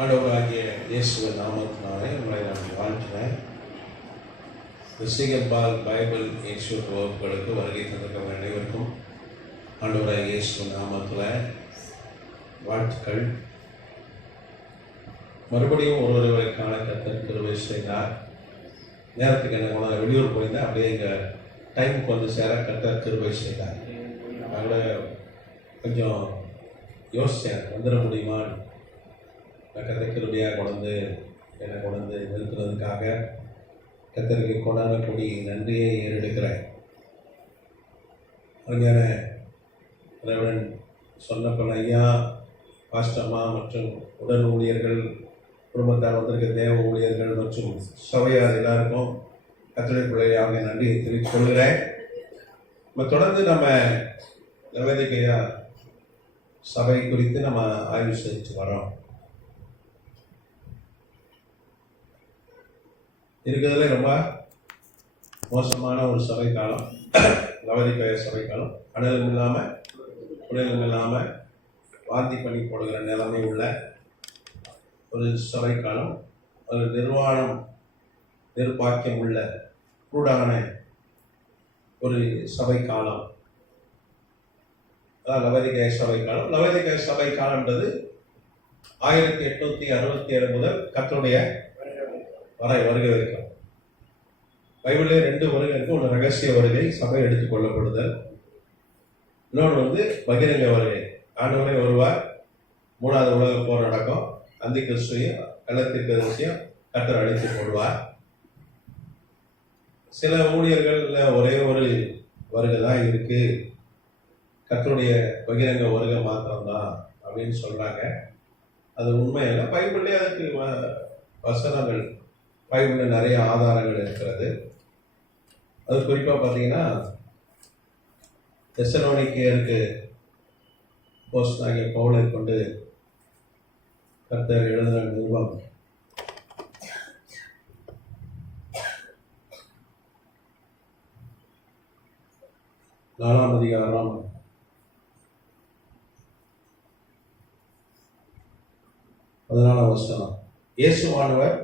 ஆண்டவராகிய இயேசுவின் நாமத்தினாலே உங்களை நான் வாழ்த்துறேன். ரிசீகன்பால் பைபிள் இன்ஸ்டியூட் வகுப்புகளுக்கு வருகை தந்திருக்கிற அனைவருக்கும் ஆண்டவராகிய இயேசுவின் நாமத்தில் வாழ்த்துக்கள். மறுபடியும் ஒருவரைக்கான கர்த்தர் கிருபை செய்தார். நேரத்துக்கு என்ன போனால் வெளியூர் போயிருந்தேன், அப்படியே எங்கள் டைமுக்கு வந்து சேர கர்த்தர் கிருபை செய்தார். அதோட கொஞ்சம் யோசித்தேன், வந்துட முடியுமா? கர்த்தர் கிருபையாக கொண்டு நிறுத்துறதுக்காக கர்த்தருக்கு கொண்டாடக்கூடிய நன்றியை ஏறெடுக்கிறேன். அறிஞர் ரெவரன் சொன்னப்பன் ஐயா, பாஸ்டம்மா மற்றும் உடல் ஊழியர்கள், குடும்பத்தார் வந்திருக்க தேவ ஊழியர்கள் மற்றும் சபையார் எல்லாருக்கும் கர்த்தருடைய பிள்ளையாக நன்றியை தெரிவித்துக் கொள்கிறேன். தொடர்ந்து நம்ம லவோதிக்கேயா சபை குறித்து நம்ம ஆய்வு செஞ்சு வரோம். இருக்கிறதுல ரொம்ப மோசமான ஒரு சபை காலம் லவோதிக்கேயா சபை காலம். அனலும் இல்லாமல் குளிரும் இல்லாமல் வாந்தி பண்ணி போடுகிற நிலைமை உள்ள ஒரு சபை காலம். ஒரு நிர்பாக்கியம் உள்ள கூடான ஒரு சபை காலம். அதான் லவோதிக்கேயா சபை காலம். லவோதிக்கேயா சபை காலம்ன்றது 1867 முதல் கர்த்தருடைய வருகை வரைக்கும். பைபிளே 2 வருகை இருக்கு. ஒன்று ரகசிய வருகை, சபை எடுத்துக் கொள்ளப்படுதல். இன்னொன்று பகிரங்க வருகை. ஆண்டவரே வருவார், 3வது உலக போர் நடக்கும், அந்தி கிறிஸ்துவையும் கள்ளத்தீர்க்கதரிசியும் கர்த்தர் அழைத்து போடுவார். சில ஊழியர்கள்ல ஒரே ஒரு வருகை தான் இருக்கு, கர்த்தருடைய பகிரங்க வருகை மாத்திரம்தான் அப்படின்னு சொல்றாங்க. அது உண்மை இல்லை. பைபிள்லேயே அதுக்கு வசனங்கள், பைபிளில் நிறைய ஆதாரங்கள் இருக்கிறது. அது குறிப்பாக பார்த்தீங்கன்னா தெசலோனிக்கேயருக்கு அப்போஸ்தலனாகிய பவுலை கொண்டு கர்த்தர் எழுதின நிருபம் 4ஆம் அதிகாரம் 14ஆம் வசனம். இயேசுவானவர்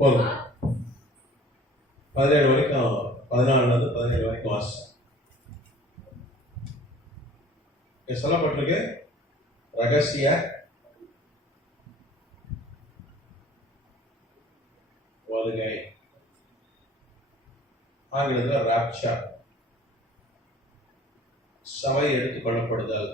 போதும். 17 வரைக்கும், 14 வரைக்கும் வாசம் சொல்லப்பட்டிருக்கு. ரகசிய வருகை, ஆங்கிலத்தில் ராப்சர், சபை எடுத்துக் கொள்ளப்படுதல்.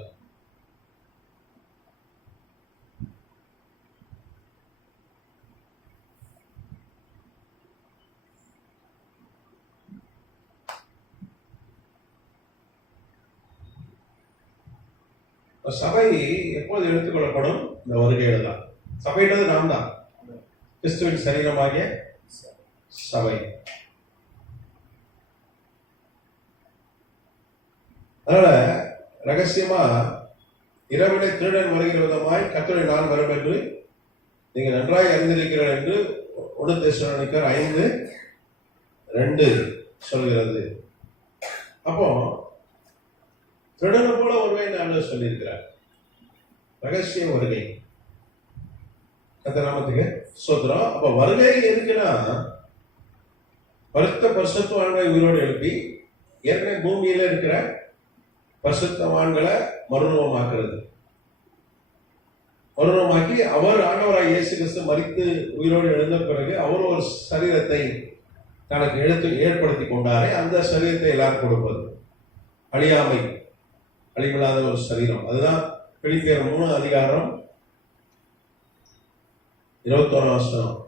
சபை எப்போது எடுத்துக்கொள்ளப்படும்? இந்த வருகையில தான். சபைன்றது நாம் தான், கிறிஸ்துவின் சரீரமாகிய சபை. அதனால ரகசியமா இரவிலே திருடன் வருகிற விதமாய் கர்த்தருடைய நாள் வரும் என்று நீங்கள் நன்றாய் அறிந்திருக்கிறீர்கள் என்று 1 தெசலோனிக்கேயர் 5:2 சொல்கிறது. அப்போ திருடனை போல வருவேன் ஆண்டவர் சொல்லியிருக்கிறார். ரகசிய வருகை, கர்த்தர் நாமத்துக்கு ஸ்தோத்திரம். அப்ப வருகை எதுக்குன்னா, பரிசுத்தவான்களை உயிரோடு எழுப்பி ஏற்கனவே பூமியில இருக்கிற பரிசுத்தவான்களை மறுரூபமாக்கி அவர் ஆண்டவராய் இயேசு கிறிஸ்து மரித்து உயிரோடு எழுந்த பிறகு அவர் ஒரு சரீரத்தை தனக்கு ஏற்படுத்தி கொண்டாரே, அந்த சரீரத்தை எல்லாரும் கொடுப்பது. அழிவில்லாத ஒரு சரீரம். அதுதான் பிலிப்பியர் 3 அதிகாரம் 21 வசனம்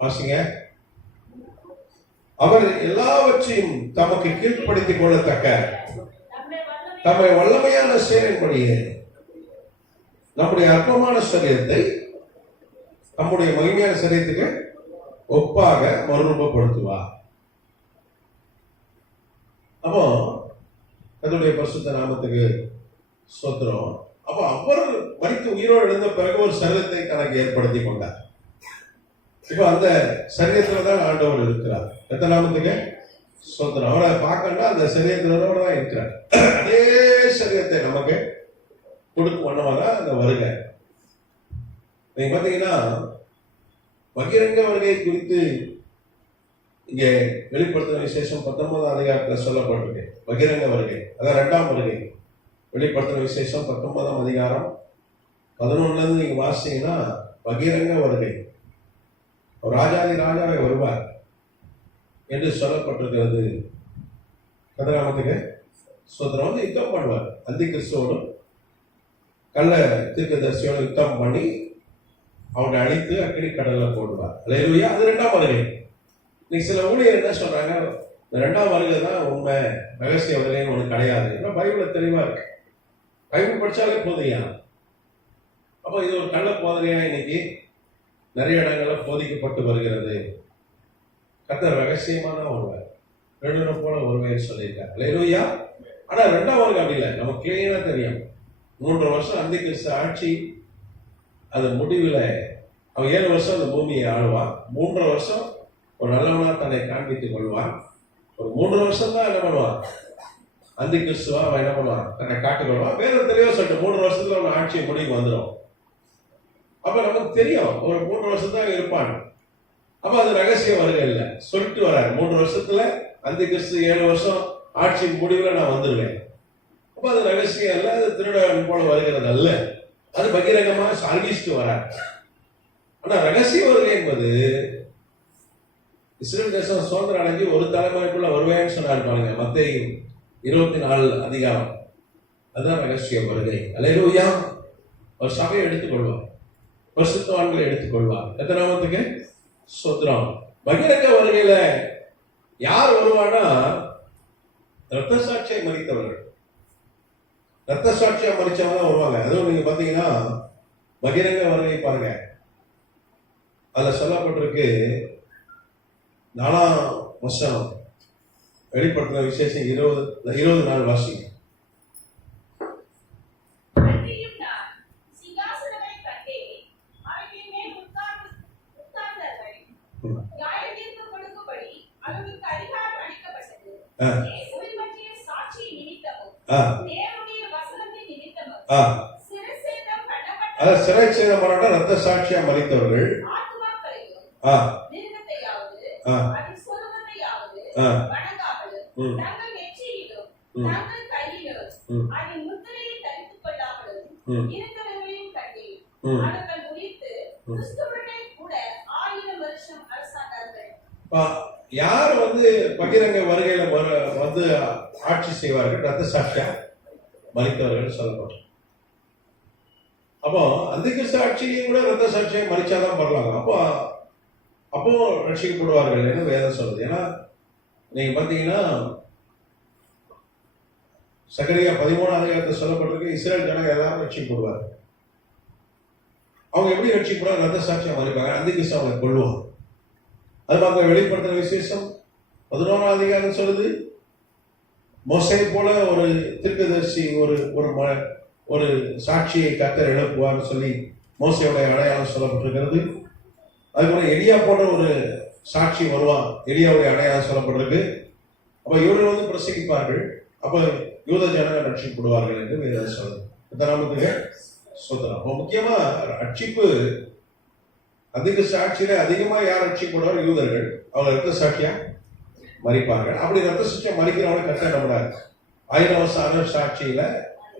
வாசிங்க. அவர் எல்லாவற்றையும் தமக்கு கீழ்ப்படுத்திக் கொள்ளத்தக்க தம்மை வல்லமையான செயலின்படியே நம்முடைய அற்பமான சரீரத்தை நம்முடைய மகிமையான சரீரத்துக்கு ஒப்பாக மறுரூபப்படுத்துவார். அப்போ அதனுடைய பரிசுத்த நாமத்துக்கு ஸ்தோத்திரம். அப்போ அவர் மரித்து உயிரோடு எழுந்த பிறகு ஒரு சரீரத்தை தனக்கு ஏற்படுத்தி கொண்டார். இப்ப அந்த சரீரத்துல தான் ஆண்டவர் இருக்கிறார். எத்தனை நாமத்துக்கு ஸ்தோத்திரம். அவரை பார்க்கணும்னா அந்த சரீரத்தோட தான் இருக்கிறார். அதே சரீரத்தை நமக்கு கொடுக்கும் வண்ணமாக அந்த வருகை. நீங்க பாத்தீங்கன்னா பகிரங்க வருகை குறித்து இங்க வெளிப்படுத்தின விசேஷம் 19ஆம் அதிகாரத்தில் சொல்லப்பட்டிருக்கு. பகிரங்க வருகை, அதான் 2ஆம் வருகை. வெளிப்படுத்தின விசேஷம் 19ஆம் அதிகாரம் 11ல இருந்து நீங்க வாசிங்கன்னா பகிரங்க வருகை, ராஜாதி ராஜாவை வருவார் என்று சொல்லப்பட்டிருக்கிறது. கதிராமத்துக்கு சோதரம் வந்து யுத்தம் பண்ணுவார். அந்தி கிறிஸ்துவோடும் கள்ள தீர்க்கதரிசியோடு யுத்தம் பண்ணி அவனை அழித்து அக்கினி கடல்ல போடுவார். அல்லேலூயா. அது 2ஆம் வருகை. இன்னைக்கு சில ஊழியர் என்ன சொல்றாங்க, இந்த 2ஆம் வருகை தான் உண்மை, ரகசிய வருகைன்னு ஒண்ணு கிடையாது. ஏன்னா பைபிள்ல தெளிவா இருக்கு. பைபிள் படிச்சாலே போதையா. அப்போ இது ஒரு கள்ள போதனையா இன்னைக்கு நிறைய இடங்கள்ல போதிக்கப்பட்டு வருகிறது. கர்த்தர் ரகசியமான ஒருவர் ரெண்டு போல ஒருமையை சொல்லியிருக்காரு. அல்லேலூயா. ஆனா 2ஆம் வருகை அப்படி இல்லை. நமக்கு கிளியரா தெரியும். 3 வருஷம் அந்தி கிறிஸ்து ஆட்சி, அது முடிவில் அவன் 7 வருஷம் அந்த பூமியை ஆளுவான். 3 வருஷம் ஒரு நல்லவனா தன்னை காண்பித்துக் கொள்வான். ஒரு 3 வருஷம் தான் என்ன பண்ணுவான், அந்தி கிறிஸ்துவா அவன் என்ன பண்ணுவான், தன்னை காட்டுக்கொள்வான். வேற தெளிவா சொல்லிட்டு 3 வருஷத்துல அவன் ஆட்சி முடிவு வந்துடும். அப்ப நமக்கு தெரியும் ஒரு 3 வருஷம் தான் இருப்பான். அப்ப அது ரகசிய வருகை இல்லை, சொல்லிட்டு வராரு 3 வருஷத்துல அந்தி கிறிஸ்து 7 வருஷம் ஆட்சி முடிவுல நான் வந்துடுவேன். அப்ப அது ரகசியம் அல்ல, அது திருடன் போல வருகிறது அல்ல, அது பகிரங்கமா அறிவிச்சுட்டு வரார். ஆனா ரகசிய வருகை என்பது இஸ்ரேல் தேசம் சுதந்திரம் அடைஞ்சு ஒரு தலைமுறைக்குள்ள வருவேன்னு சொன்னார் பாருங்க, மத்தேயு 24 அதிகாரம். அதுதான் ரகசிய வருகை. அல்லேலூயா. ஒரு சபையை எடுத்துக்கொள்வார், பரிசுத்தவான்களை எடுத்துக்கொள்வார். எத்தனை நாமத்துக்கு ஸ்தோத்திரம். பகிரங்க வருகையில யார் வருவானா, ரத்த சாட்சியை மறித்தவர்கள். ரத்த சாட்சியா மறிச்சவங்க தான் வருவாங்க. அதுவும் நீங்க பாத்தீங்கன்னா பகிரங்க வருகை பாருங்க, அதுல சொல்லப்பட்டிருக்கு 4ஆம் வசனம் வெளிப்படுத்தின விசேஷம் 20 நாள் வாசி. சிறை சேதம் பண்ணாட்டா ரத்த சாட்சியா மறித்தவர்கள் யார் வந்து பகிரங்க வருகையில வந்து ஆட்சி செய்வார்கள், ரத்த சாட்சியா மறித்தவர்கள் சொல்லப்படும். அப்போ அந்த கிறிஸ்து ஆட்சியிலையும் கூட ரத்த சாட்சியை மறிச்சாதான் வரலாங்க. அப்போ ரட்சிக்கப்படுவார்கள் என்று வேதம் சொல்லுது. ஏன்னா நீங்க பாத்தீங்கன்னா சகரியா 13ஆம் அதிகாரத்தில் சொல்லப்பட்டிருக்கு, இஸ்ரேல் ஜனங்க எல்லாரும் ரட்சிக்கப்படுவார். அவங்க எப்படி ரட்சிக்கப்படுவாங்க, ரத்த சாட்சியா மறிப்பாங்க, அந்த கிறிஸ்து அவங்க கொள்ளுவாங்க. அது மாதிரி வெளிப்படுத்தின விசேஷம் 11ஆம் அதிகாரம் சொல்லுது, மோசே போல ஒரு தீர்க்கதரிசி ஒரு சாட்சியை கர்த்தர் எழுப்புவார்னு சொல்லி மோசையோட அடையாளம் சொல்லப்பட்டிருக்கிறது. அதுபோல எலியா போன்ற ஒரு சாட்சி வருவான், எலியாவுடைய அடையாளம் சொல்லப்பட்டிருக்கு. அப்ப இவர்கள் வந்து பிரசங்கிப்பார்கள், அப்ப யூத ஜனங்கள் ரட்சிக்கப்படுவார்கள் என்று வேதம் சொல்லுது. நாமத்துக்கு ஸ்தோத்திரம். அப்ப முக்கியமா ரட்சிப்பு அதிக சாட்சியில அதிகமா யார் ரட்சிக்கப்படுவார், யூதர்கள். அவங்க ரத்த சாட்சியா மறிப்பார்கள். அப்படி ரத்த சாட்சியா மறிக்கிறவங்க கட்ட நம்மளார் 1000 வருஷம் அரசாட்சியில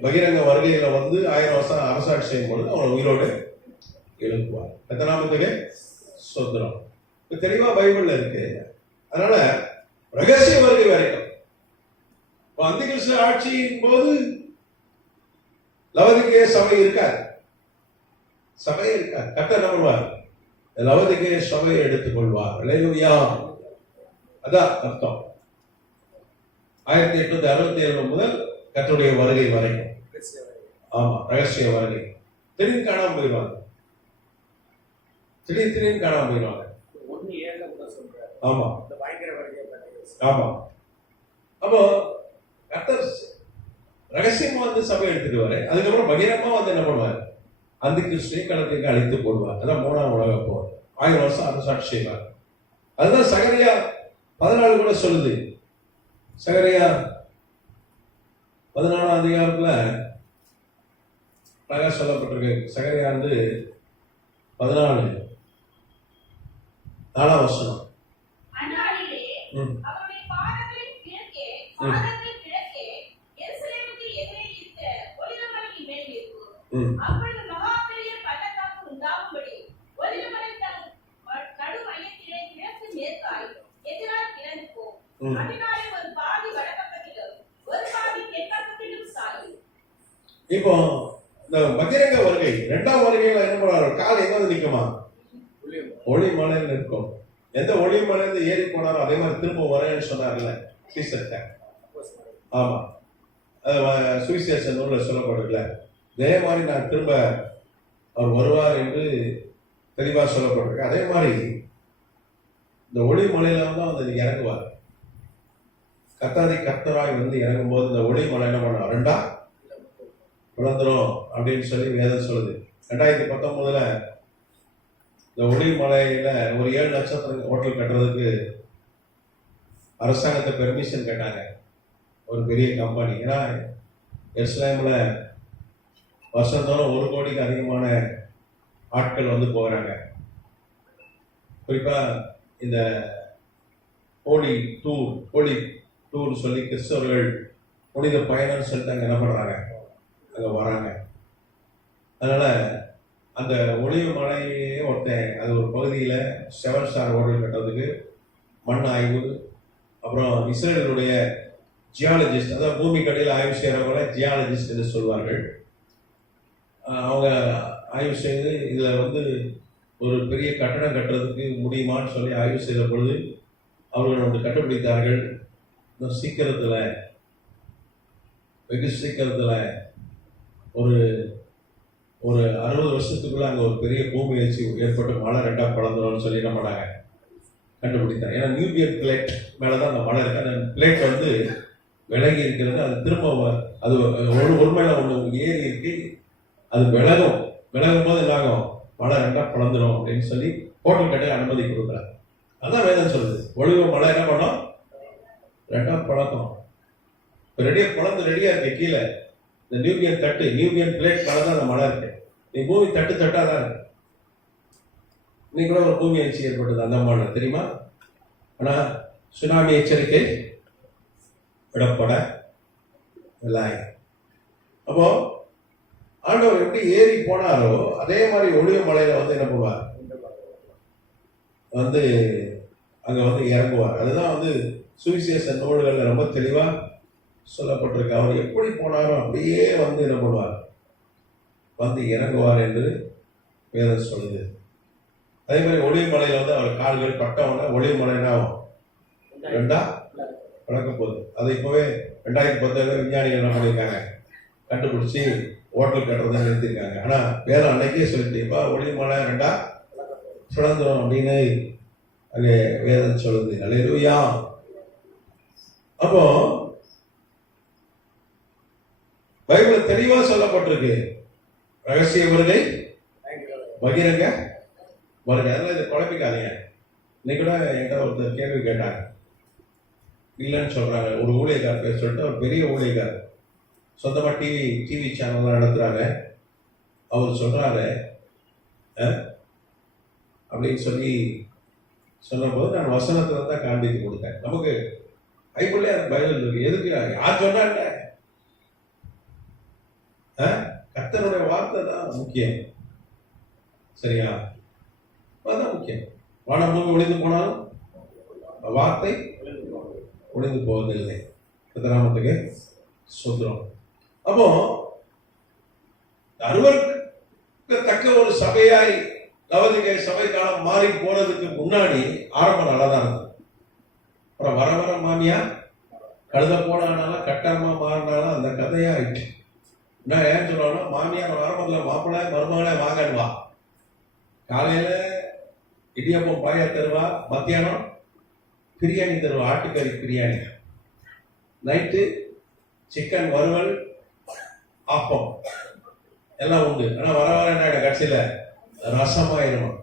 பகிரங்க வருகையில வந்து 1000 வருஷம் அரசாட்சி செய்யும் பொழுது அவனை உயிரோடு எழுப்புவார். எத்தனாமத்துக்கு ஸ்தோத்திரம். தெளிவா பைபிள்ல இருக்கு. அதனால ரகசிய வருகை வரைக்கும் அந்த கிறிஸ்து ஆட்சியின் போது லவோதிக்கேய சபை இருக்காது, சபையே இருக்காது. கர்த்தர் என்ன பண்ணுவார்? லவோதிக்கேய சபையை எடுத்துக்கொள்வார். அல்லேலூயா. அதான் அர்த்தம். 1867 முதல் கர்த்தருடைய வருகை வரைக்கும். ஆமா, ரகசிய வருகை. திடீர்னு காணாம போயிடுவாங்க, திடீர்னு காணாம போயிடுவாங்க. ஆமா ஆமா. அப்போ கர்த்தர் ரகசியமா வந்து சபை எடுத்துடுவாரு. அதுக்கப்புறம் பகிரமா வந்து என்ன பண்ணுவார்? அந்த கிறிஸ்துவை களத்துக்கு அழைத்து போடுவார். அதான் 3ஆம் உலக போர். 1000 வருஷம் அரசாட்சி செய்வார். அதுதான் சகரியா 14 கூட சொல்லுது. சகரியா 14ஆம் அதிகாரத்துல அழகா சொல்லப்பட்டிருக்கு. சகரியா 14 4ஆம் வசனம். இப்போ இந்த பகிரங்க வருகை 2ஆம் வருகையில என்ன பண்ணுவாரு? கால் எங்க வந்து நிக்குமா? ஒளி மலையில நிற்கும். எந்த ஒளி மலையில ஏறி போனாரோ அதே மாதிரி திரும்ப வரேன்னு சொன்னார்ல சீசர்ட்ட. ஆமா, சுவிசேஷ நூல்ல சொல்லப்பட்டிருக்கல. அதே மாதிரி நான் திரும்ப அவர் வருவார் என்று தெளிவா சொல்லப்பட்டிருக்கு. அதே மாதிரி இந்த ஒளி மலையில தான் வந்து இறங்குவார். கர்த்தராய் வந்து இறங்கும் போது இந்த ஒளி மலை என்ன பண்ண 2ஆ பிளந்துரும் அப்படின்னு சொல்லி வேதம் சொல்லுது. 2019 இந்த ஒளி மலையில ஒரு 7 நட்சத்திர ஹோட்டல் கட்டுறதுக்கு அரசாங்கத்தை பெர்மிஷன் கேட்டாங்க, ஒரு பெரிய கம்பெனி. ஏன்னா எருசலேம்ல வருஷந்தோறும் 1 கோடிக்கு அதிகமான ஆட்கள் வந்து போகிறாங்க. குறிப்பா இந்த ஹோலி டூர் சொல்லி கிறிஸ்தவர்கள் புனித பயணம்னு சொல்லிட்டு அங்க என்ன பண்றாங்க? அங்க வராங்க. அதனால அந்த ஒளிவு மலையே ஒருத்தன் அது ஒரு பகுதியில 7 ஸ்டார் ஹோட்டல் கட்டுறதுக்கு மண் ஆய்வு, அப்புறம் இஸ்ரேலுடைய ஜியாலஜிஸ்ட், அதாவது பூமி கடையில் ஆய்வு செய்யறவங்கள ஜியாலஜிஸ்ட் என்று சொல்வார்கள். அவங்க ஆய்வு செய்து இதுல வந்து ஒரு பெரிய கட்டடம் கட்டுறதுக்கு முடியுமான்னு சொல்லி ஆய்வு செய்த பொழுது அவர்கள் வந்து கண்டுபிடித்தார்கள். சீக்கிரத்துல வெகு சீக்கிரத்துல ஒரு 60 வருஷத்துக்குள்ள அங்க ஒரு பெரிய பூமி எழுச்சி ஏற்பட்டு மழை 2ஆ பிளந்துடும் சொல்லி என்ன பண்ணாங்க? கண்டுபிடித்தாங்க. ஏன்னா நியூபியன் பிளேட் மேலதான் அந்த மழை இருக்கு. அந்த பிளேட் வந்து விலகி இருக்கிறது. அது திரும்ப அது ஒரு மேல ஒண்ணு ஏறி இருக்கு. அது விலகும் போது என்னாகும்? மழை 2ஆ பிளந்துடும் அப்படின்னு சொல்லி ஹோட்டல் கட்ட அனுமதி கொடுக்குறாங்க. அதான் வேதம் சொல்லுது. ஒளிவு மழை என்ன பண்ணும்? 2ஆ பிளக்கும். ரெடியா இருக்கு. கீழே இந்த நியூபியன் பிளேட் மேல தான் அந்த மழை இருக்கு. நீ பூமி தட்டா தான் இருக்கு. இன்னைக்கு கூட ஒரு பூமி எழுச்சி ஏற்பட்டது அந்த மழை தெரியுமா? ஆனா சுனாமி எச்சரிக்கை விடப்பட இல்லை. அப்போ ஆண்டவர் எப்படி ஏறி போனாரோ அதே மாதிரி ஒளிவு மலையில வந்து என்ன பண்ணுவார்? வந்து அங்க வந்து இறங்குவார். அதுதான் வந்து சுவிசேஷ நூல்கள்ல ரொம்ப தெளிவா சொல்லப்பட்டிருக்கு. அவர் எப்படி போனாரோ அப்படியே வந்து என்ன பண்ணுவார்? வந்து இறங்குவார் என்று வேதம் சொல்லுது. அதே மாதிரி ஒளிவு மலையில வந்து அவர் கால்கள் பட்டவன ஒளிவு மலைனா 2ஆ பிளக்க போகுது. அது இப்பவே 2010 விஞ்ஞானிகள் என்ன பண்ணியிருக்காங்க? கண்டுபிடிச்சி ஹோட்டல் கட்டுறதை நிறுத்திருக்காங்க. ஆனா வேதம் அன்னைக்கே சொல்லிட்டு ஒளிவு மலை 2ஆ பிளந்துரும் அப்படின்னு அங்கே வேதம் சொல்லுது. அல்லேலூயா. அப்போ பைபிள் தெளிவா சொல்லப்பட்டிருக்கு. ரகசிய வருகை, பகிரங்க வருகை. அதெல்லாம் இதை குழப்பிக்காதீங்க. இன்னைக்கு கூட என்கிட்ட ஒருத்தர் கேள்வி கேட்டாங்க, இல்லைன்னு சொல்றாங்க. ஒரு ஊழியக்கார் பேர் சொல்லிட்டு, ஒரு பெரிய ஊழியக்கார் சொந்தமா டிவி சேனல்லாம் நடத்துறாங்க. அவர் சொல்றாரு அப்படின்னு சொல்லி சொன்னபோது நான் வசனத்துல தான் காண்பித்து கொடுத்தேன். நமக்கு பைபிள்ல பைபிள் இருக்கு. எதுக்கு யார் சொன்னாங்க? கர்த்தருடைய வார்த்தை தான் முக்கியம். சரியா? அதுதான் முக்கியம். வானம் பூமி ஒளிந்து போனாலும் வார்த்தை ஒளிந்து போவதில்லை. கர்த்தர் நாமத்துக்கு ஸ்தோத்திரம். அப்போ அருவருக்கத்தக்க ஒரு சபையாய் லவோதிக்கேய சபை காலம் மாறி போறதுக்கு முன்னாடி ஆரம்பம் நல்லாதான் இருந்தது. அப்புறம் வர வர மாமியா கழுத போனாலும் கட்டரமா மாறினாலும் அந்த கதையா ஆயிடுச்சு. என்ன ஏன் சொல்லுவாங்கன்னா, மாமியார் ஆரம்பத்தில் மாப்பிள்ளை மருமகளை வாங்கன்வா, காலையில இடியப்பம் பாயா தருவா, மத்தியானம் பிரியாணி தருவா, ஆட்டுக்கறி பிரியாணி, நைட்டு சிக்கன் வறுவல் ஆப்பம் எல்லாம் உண்டு. ஆனா வர வர என்ன கடைசியில ரசமாயிரும்.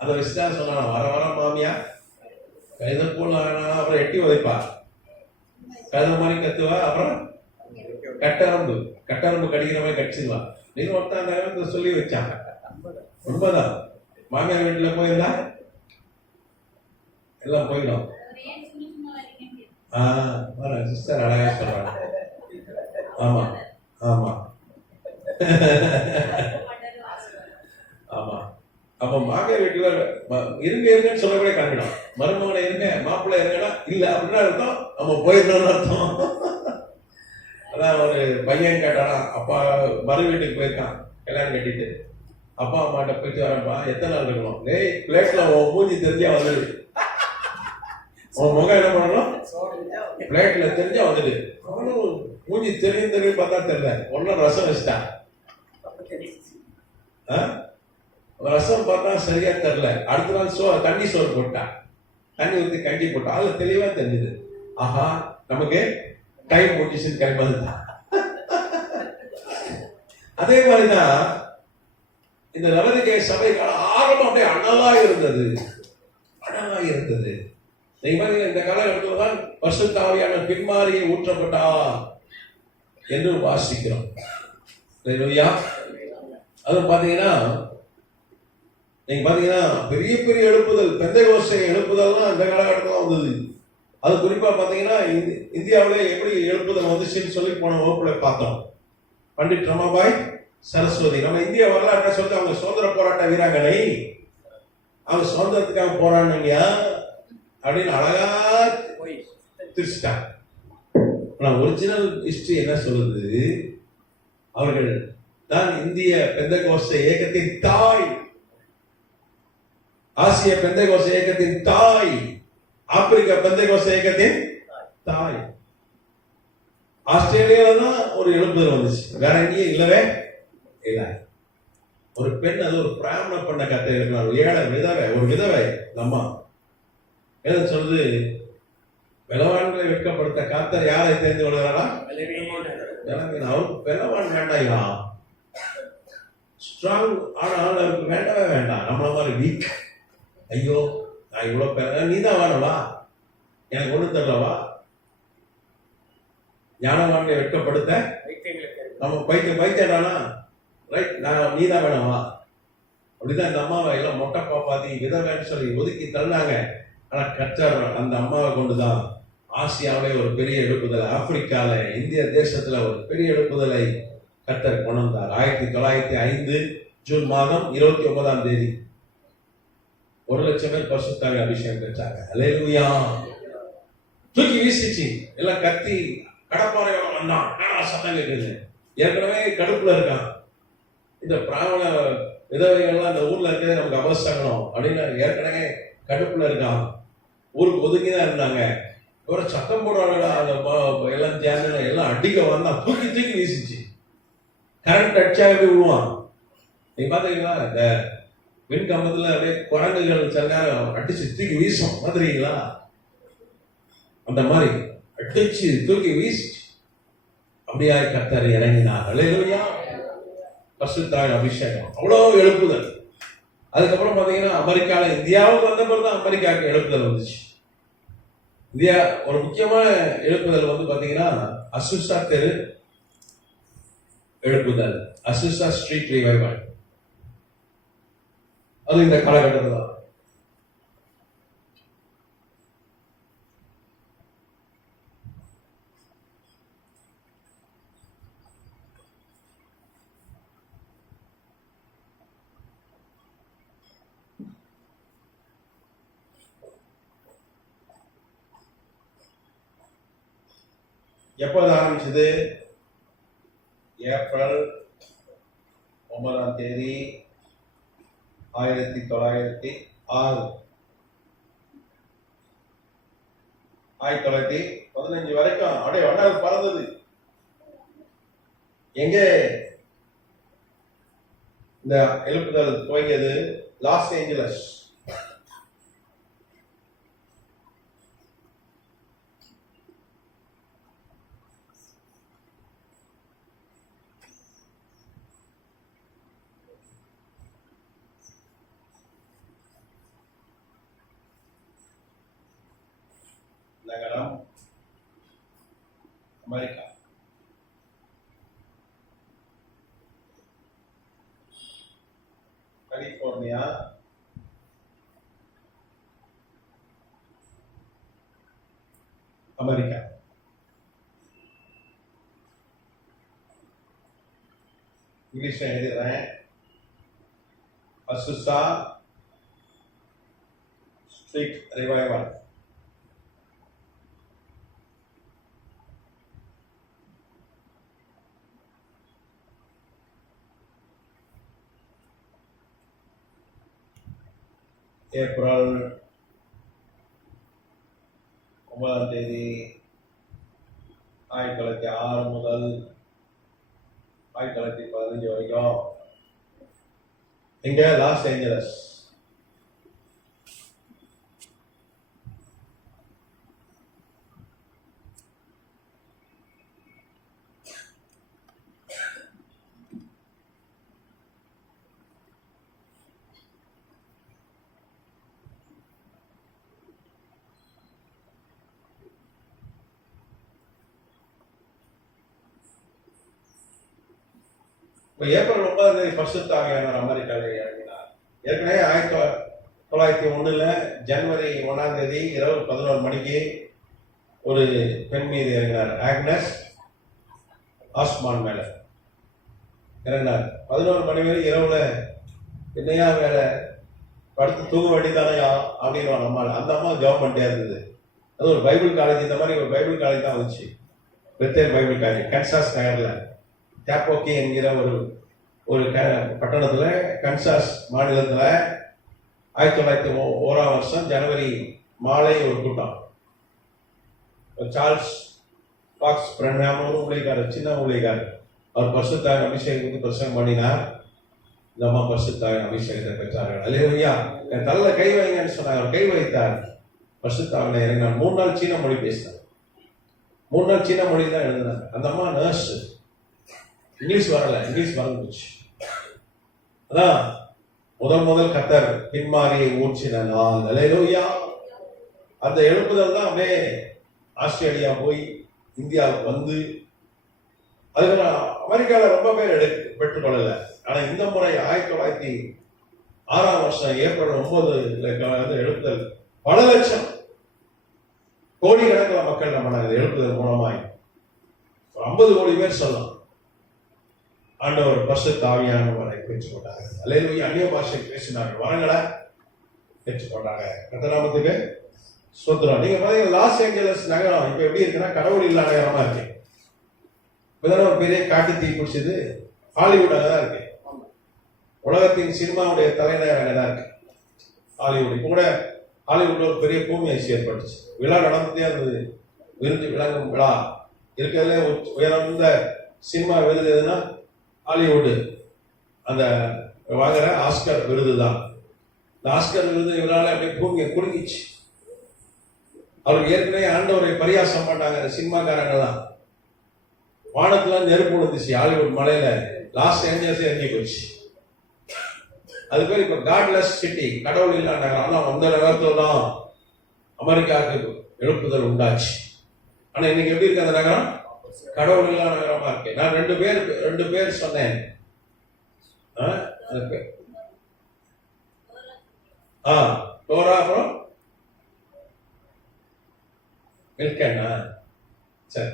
அதை வச்சுதான் சொன்னா, வர வர மாமியா கழுத போல அப்புறம் எட்டி உதைப்பா, கழுத மாதிரி கத்துவா, அப்புறம் கட்டரம்பு கடிக்கிற மாதிரி கடிச்சிருவா. நீங்க ஒருத்தன் அந்த காலத்துல சொல்லி வச்சாங்க. உண்மைதான். மாமியார் வீட்டுல போயிருந்தா எல்லாம் போயிடும். சிஸ்டர் அழகா சொல்றாங்க. ஆமா ஆமா ஆமா. அப்ப மாமியார் வீட்டுல இருங்கன்னு சொல்லக்கூட காமிடும். மருமகனை இருங்க, மாப்பிள்ளை இருங்கன்னா இல்ல அப்படின்னா அர்த்தம் நம்ம போயிடணும்னு அர்த்தம். அதான் ஒரு பையன் கேட்டானா, அப்பா மறு வீட்டுக்கு போயிருக்கான் கல்யாணம் கட்டிட்டு, அப்பா அம்மாட்ட போயிட்டு வரப்பா எத்தனை நாள் இருக்கணும், டேய் பிளேட்ல உன் மூஞ்சி தெரிஞ்சா வந்துடு, உன் முகம் என்ன பண்ணணும் பிளேட்ல தெரிஞ்சா வந்துடு. அவனும் மூஞ்சி தெரியும் பார்த்தா தெரியல, ஒன்னும் ரசம் வச்சுட்டான். ரசம் பார்த்தா சரியா தெரியல. அடுத்த நாள் தண்ணி சோறு போட்டான், தண்ணி ஊற்றி கஞ்சி போட்டான். அதுல தெளிவா தெரிஞ்சுது, ஆஹா நமக்கு டைம் முடிச்சுன்னு கிளம்பதுதான். அதே மாதிரிதான் இந்த லவோதிக்கேய சபை ஆரம்பம் அப்படியே அனலா இருந்தது. இந்த காலகட்டத்தில் தான் பரிசுத்த ஆவியான பின்மாறி ஊற்றப்பட்டா என்று வாசிக்கிறோம். அது பாத்தீங்கன்னா நீங்க பாத்தீங்கன்னா பெரிய பெரிய எழுப்புதல், பெந்தைகோஸ்தே எழுப்புதல்லாம் இந்த காலகட்டத்தில் தான் வந்தது. அது குறிப்பா பாத்தீங்கன்னா இந்தியாவிலே எப்படி எழுப்புதல் வந்துச்சுன்னு சொல்லி போன வகுப்புல பார்த்தோம். பண்டிட் ரமாபாய் சரஸ்வதி நம்ம இந்திய வரலாற்றை சொல்லி அவங்க சுதந்திர போராட்ட வீராங்கனை, அவங்க சுதந்திரத்துக்காக போராடினீங்க அப்படின்னு அழகா திருச்சிட்டாங்க. ஒரிஜினல் ஹிஸ்டரி என்ன சொல்லுது, அவர்கள் தான் இந்திய பெந்தகோஸ்தே இயக்கத்தின் தாய், ஆசிய பெந்தகோஸ்தே இயக்கத்தின் தாய், ஆப்பிரிக்க பெந்தகோஸ்தே இயக்கத்தின் தாய். ஆஸ்திரேலியால தான் ஒரு எழுப்புதல் வந்துச்சு, வேற எங்கேயும் இல்லவே இல்லை. ஒரு பெண், அது ஒரு பிராமண பெண்ணை கத்தை இருக்கிறார், ஏழை விதவை, ஒரு விதவை அம்மா எதை சொல்லுது, வெளவான்களை வெட்கப்படுத்த கர்த்தர் யாரை தெரிந்து கொள்கிறாரா, அவருக்கு வெளவான் வேண்டாயா, ஸ்ட்ராங் ஆனால் அவருக்கு வேண்டவே வேண்டாம், நம்மள மாதிரி வீக். ஐயோ நான் இவ்வளவு நீதான் வேணவா, எனக்கு ஒண்ணு தரலவா, ஞானவான்களை வெட்கப்படுத்த நம்ம பைத்தியடானா, ரைட், நான் நீதான் வேணவா. அப்படிதான் இந்த அம்மாவை எல்லாம் மொட்டை பாப்பாதி விதவைன்னு சொல்லி ஒதுக்கி தள்ளாங்க. ஆனா கர்த்தர் அந்த அம்மாவை கொண்டுதான் ஆசியாவிலே ஒரு பெரிய எழுப்புதலை, ஆப்பிரிக்கால இந்திய தேசத்துல ஒரு பெரிய எழுப்புதலை கர்த்தர் கொண்டு வந்தார். 1905 ஜூன் மாதம் 29 1,00,000 பேர் பரிசுத்த ஆவியானவர் அபிஷேகம் பெற்றாங்க. அல்லேலூயா. தூக்கி வீசிச்சு, எல்லாம் கத்தி கடப்பாறையோட வந்தான், சத்தம் கேட்குது. ஏற்கனவே கடுப்புல இருக்கான். இந்த பிராமண விதவைகள்லாம் இந்த ஊர்ல இருக்கிறது நமக்கு அவசரம் அப்படின்னு ஏற்கனவே கடுப்புல இருக்கான். ஊருக்கு ஒதுக்கிதான் இருந்தாங்க. இவரை சத்தம் போடுறாங்க, அந்த எல்லாம் சேர்ந்து எல்லாம் அடிக்க வந்தான், தூக்கி வீசிச்சு. கரண்ட் அடிச்சா எப்படி விழுவான், நீங்க பாத்தீங்களா? இந்த மின் கம்பத்துல அப்படியே குரங்குகள் சில நேரம் அடிச்சு தூக்கி வீசும் பாத்துறீங்களா? அந்த மாதிரி அடிச்சு தூக்கி வீசிச்சு. அப்படியா கர்த்தர் இறங்கினார். அல்லேலூயா. பரிசுத்த ஆவியானவர் அபிஷேகம், அவ்வளவு எழுப்புதல். அதுக்கப்புறம் பாத்தீங்கன்னா அமெரிக்கால, இந்தியாவுக்கு வந்த பிறகுதான் அமெரிக்காவுக்கு எழுப்புதல் வந்துச்சு. இந்தியா ஒரு முக்கியமான எழுப்புதல் வந்து பாத்தீங்கன்னா அசுசா தெரு எழுப்புதல், அசுசா ஸ்ட்ரீட் ரிவைவல். அது இந்த காலகட்டத்தில் தான். எப்போது ஆரம்பிச்சது? ஏப்ரல் 9ஆம் தேதி 1906, 1915 வரைக்கும் அப்படியே ஒன்றாவது பறந்தது. எங்கே இந்த எழுப்புதல் துவங்கியது? Los Angeles. நகரம் அமெரிக்கா. California, America. இங்கிலீஷ்ல எழுதுறேன். Azusa street revival. ஏப்ரல் 9ஆம் தேதி 1906 முதல் 1915 வரைக்கும் இங்க லாஸ் ஏஞ்சலஸ். ஏப்ரல் 9ஆம் தேதி பரிசுத்த ஆவியானவர் அமெரிக்காவில் இறங்கினார். ஏற்கனவே 1901 ஜனவரி 1ஆம் தேதி இரவு 11 மணிக்கு ஒரு பெண் மீது இறங்கினார். ஆக்னஸ் ஆஸ்மான் மேல இறங்கினார். 11 மணி வரை இரவுல என்னையா வேலை, படுத்து தூங்க வேண்டியதானையா அப்படின்னு நம்மால் அந்த அம்மா ஜாப் பண்ணிட்டே இருந்தது. அது ஒரு பைபிள் காலேஜ், இந்த மாதிரி ஒரு பைபிள் காலேஜ் தான் வந்துச்சு. பெத்தேல் பைபிள் காலேஜ் கன்சாஸ் நகர்ல டேப்போக்கி என்கிற ஒரு பட்டணத்துல, கன்சாஸ் மாநிலத்துல 1901 ஜனவரி மாலை ஒரு கூட்டம். சார்ல்ஸ் பாக்ஸ் பிரண்ணாம ஊழியக்காரர், சின்ன ஊழியக்காரர், அவர் பரிசுத்தாவின் அபிஷேகத்துக்கு பிரசங்கம் பண்ணினார். இந்த அம்மா பரிசுத்தாவின் அபிஷேகத்தை பெற்றார்கள். அல்லேலூயா. என் தள்ள கை வைங்கன்னு சொன்னாங்க. அவர் கை வைத்தார். பரிசுத்தாவின் இறங்கினார். 3 நாள் சீன மொழி பேசினார். 3 நாள் சீன மொழி தான் எழுதினாங்க. அந்த அம்மா நர்ஸ், இங்கிலீஷ் வரல, இங்கிலீஷ் மறந்து போச்சு. அதான் முதல் கத்தர் பின்மாரியை ஊற்றின நாள். அல்லேலூயா. அந்த எழுப்புதல் தான் அப்படியே ஆஸ்திரேலியா போய் இந்தியாவுக்கு வந்து, அதுக்கு அமெரிக்காவில் ரொம்ப பேர் பெற்றுக்கொள்ளல. ஆனா இந்த முறை 1906 ஏப்ரல் 9 எழுப்புதல் பல லட்சம், கோடிக்கணக்கில் மக்கள் நம்ம எழுப்புதல் மூலமாய் 50 கோடி பேர் சொல்லலாம் ஆண்டவர் பரிசுத்த ஆவியானவரை பெற்றுக்கொண்டாங்க. அல்லேலூயா. அந்நிய பாஷை பேசினார்கள், வரங்களை பெற்றுக்கொண்டாங்க. கர்த்தநாமத்துக்கு ஸ்தோத்திரம். நீங்க பாத்தீங்கன்னா லாஸ் ஏஞ்சலஸ் நகரம் இப்ப எப்படி இருக்குன்னா கடவுள் இல்லாத நகரமா இருக்கு. இப்பதான் ஒரு பெரிய காட்டு தீ பிடிச்சது. ஹாலிவுட் அங்கதான் இருக்கு. உலகத்தின் சினிமாவுடைய தலைநகர் அங்கதான் இருக்கு ஹாலிவுட். இப்ப கூட ஹாலிவுட்ல ஒரு பெரிய பூமியாட்சி ஏற்பட்டுச்சு. விழா நடந்துட்டே இருந்தது. விருது விளங்கும் விழா இருக்கிறதுல உயர்ந்த சினிமா விருது எதுன்னா ஹாலிவுட் அந்த வாங்குற ஆஸ்கர் விருது தான். இந்த ஆஸ்கர் விருது இவரால் அப்படியே பூமியை குலுங்கிச்சு. அவருக்கு ஏற்கனவே ஆண்டவரை பரியாசம் பண்ணாங்க சினிமாக்காரங்கெல்லாம். வானத்துல நெருப்பு விழுந்துச்சு. ஹாலிவுட் மலையில லாஸ் ஏஞ்சல்ஸ் எரிஞ்சு போச்சு. அது பேர் இப்ப காட்லெஸ் சிட்டி, கடவுள் இல்லா நகரம். ஆனா அந்த நகரத்துல தான் அமெரிக்காவுக்கு எழுப்புதல் உண்டாச்சு. ஆனா இன்னைக்கு எப்படி இருக்கு அந்த நகரம்? கடவுள் இல்லா நகரமா இருக்கு. நான் ரெண்டு பேர் சொன்னேன். டோரா அப்புறம் மில்கேனா, சரி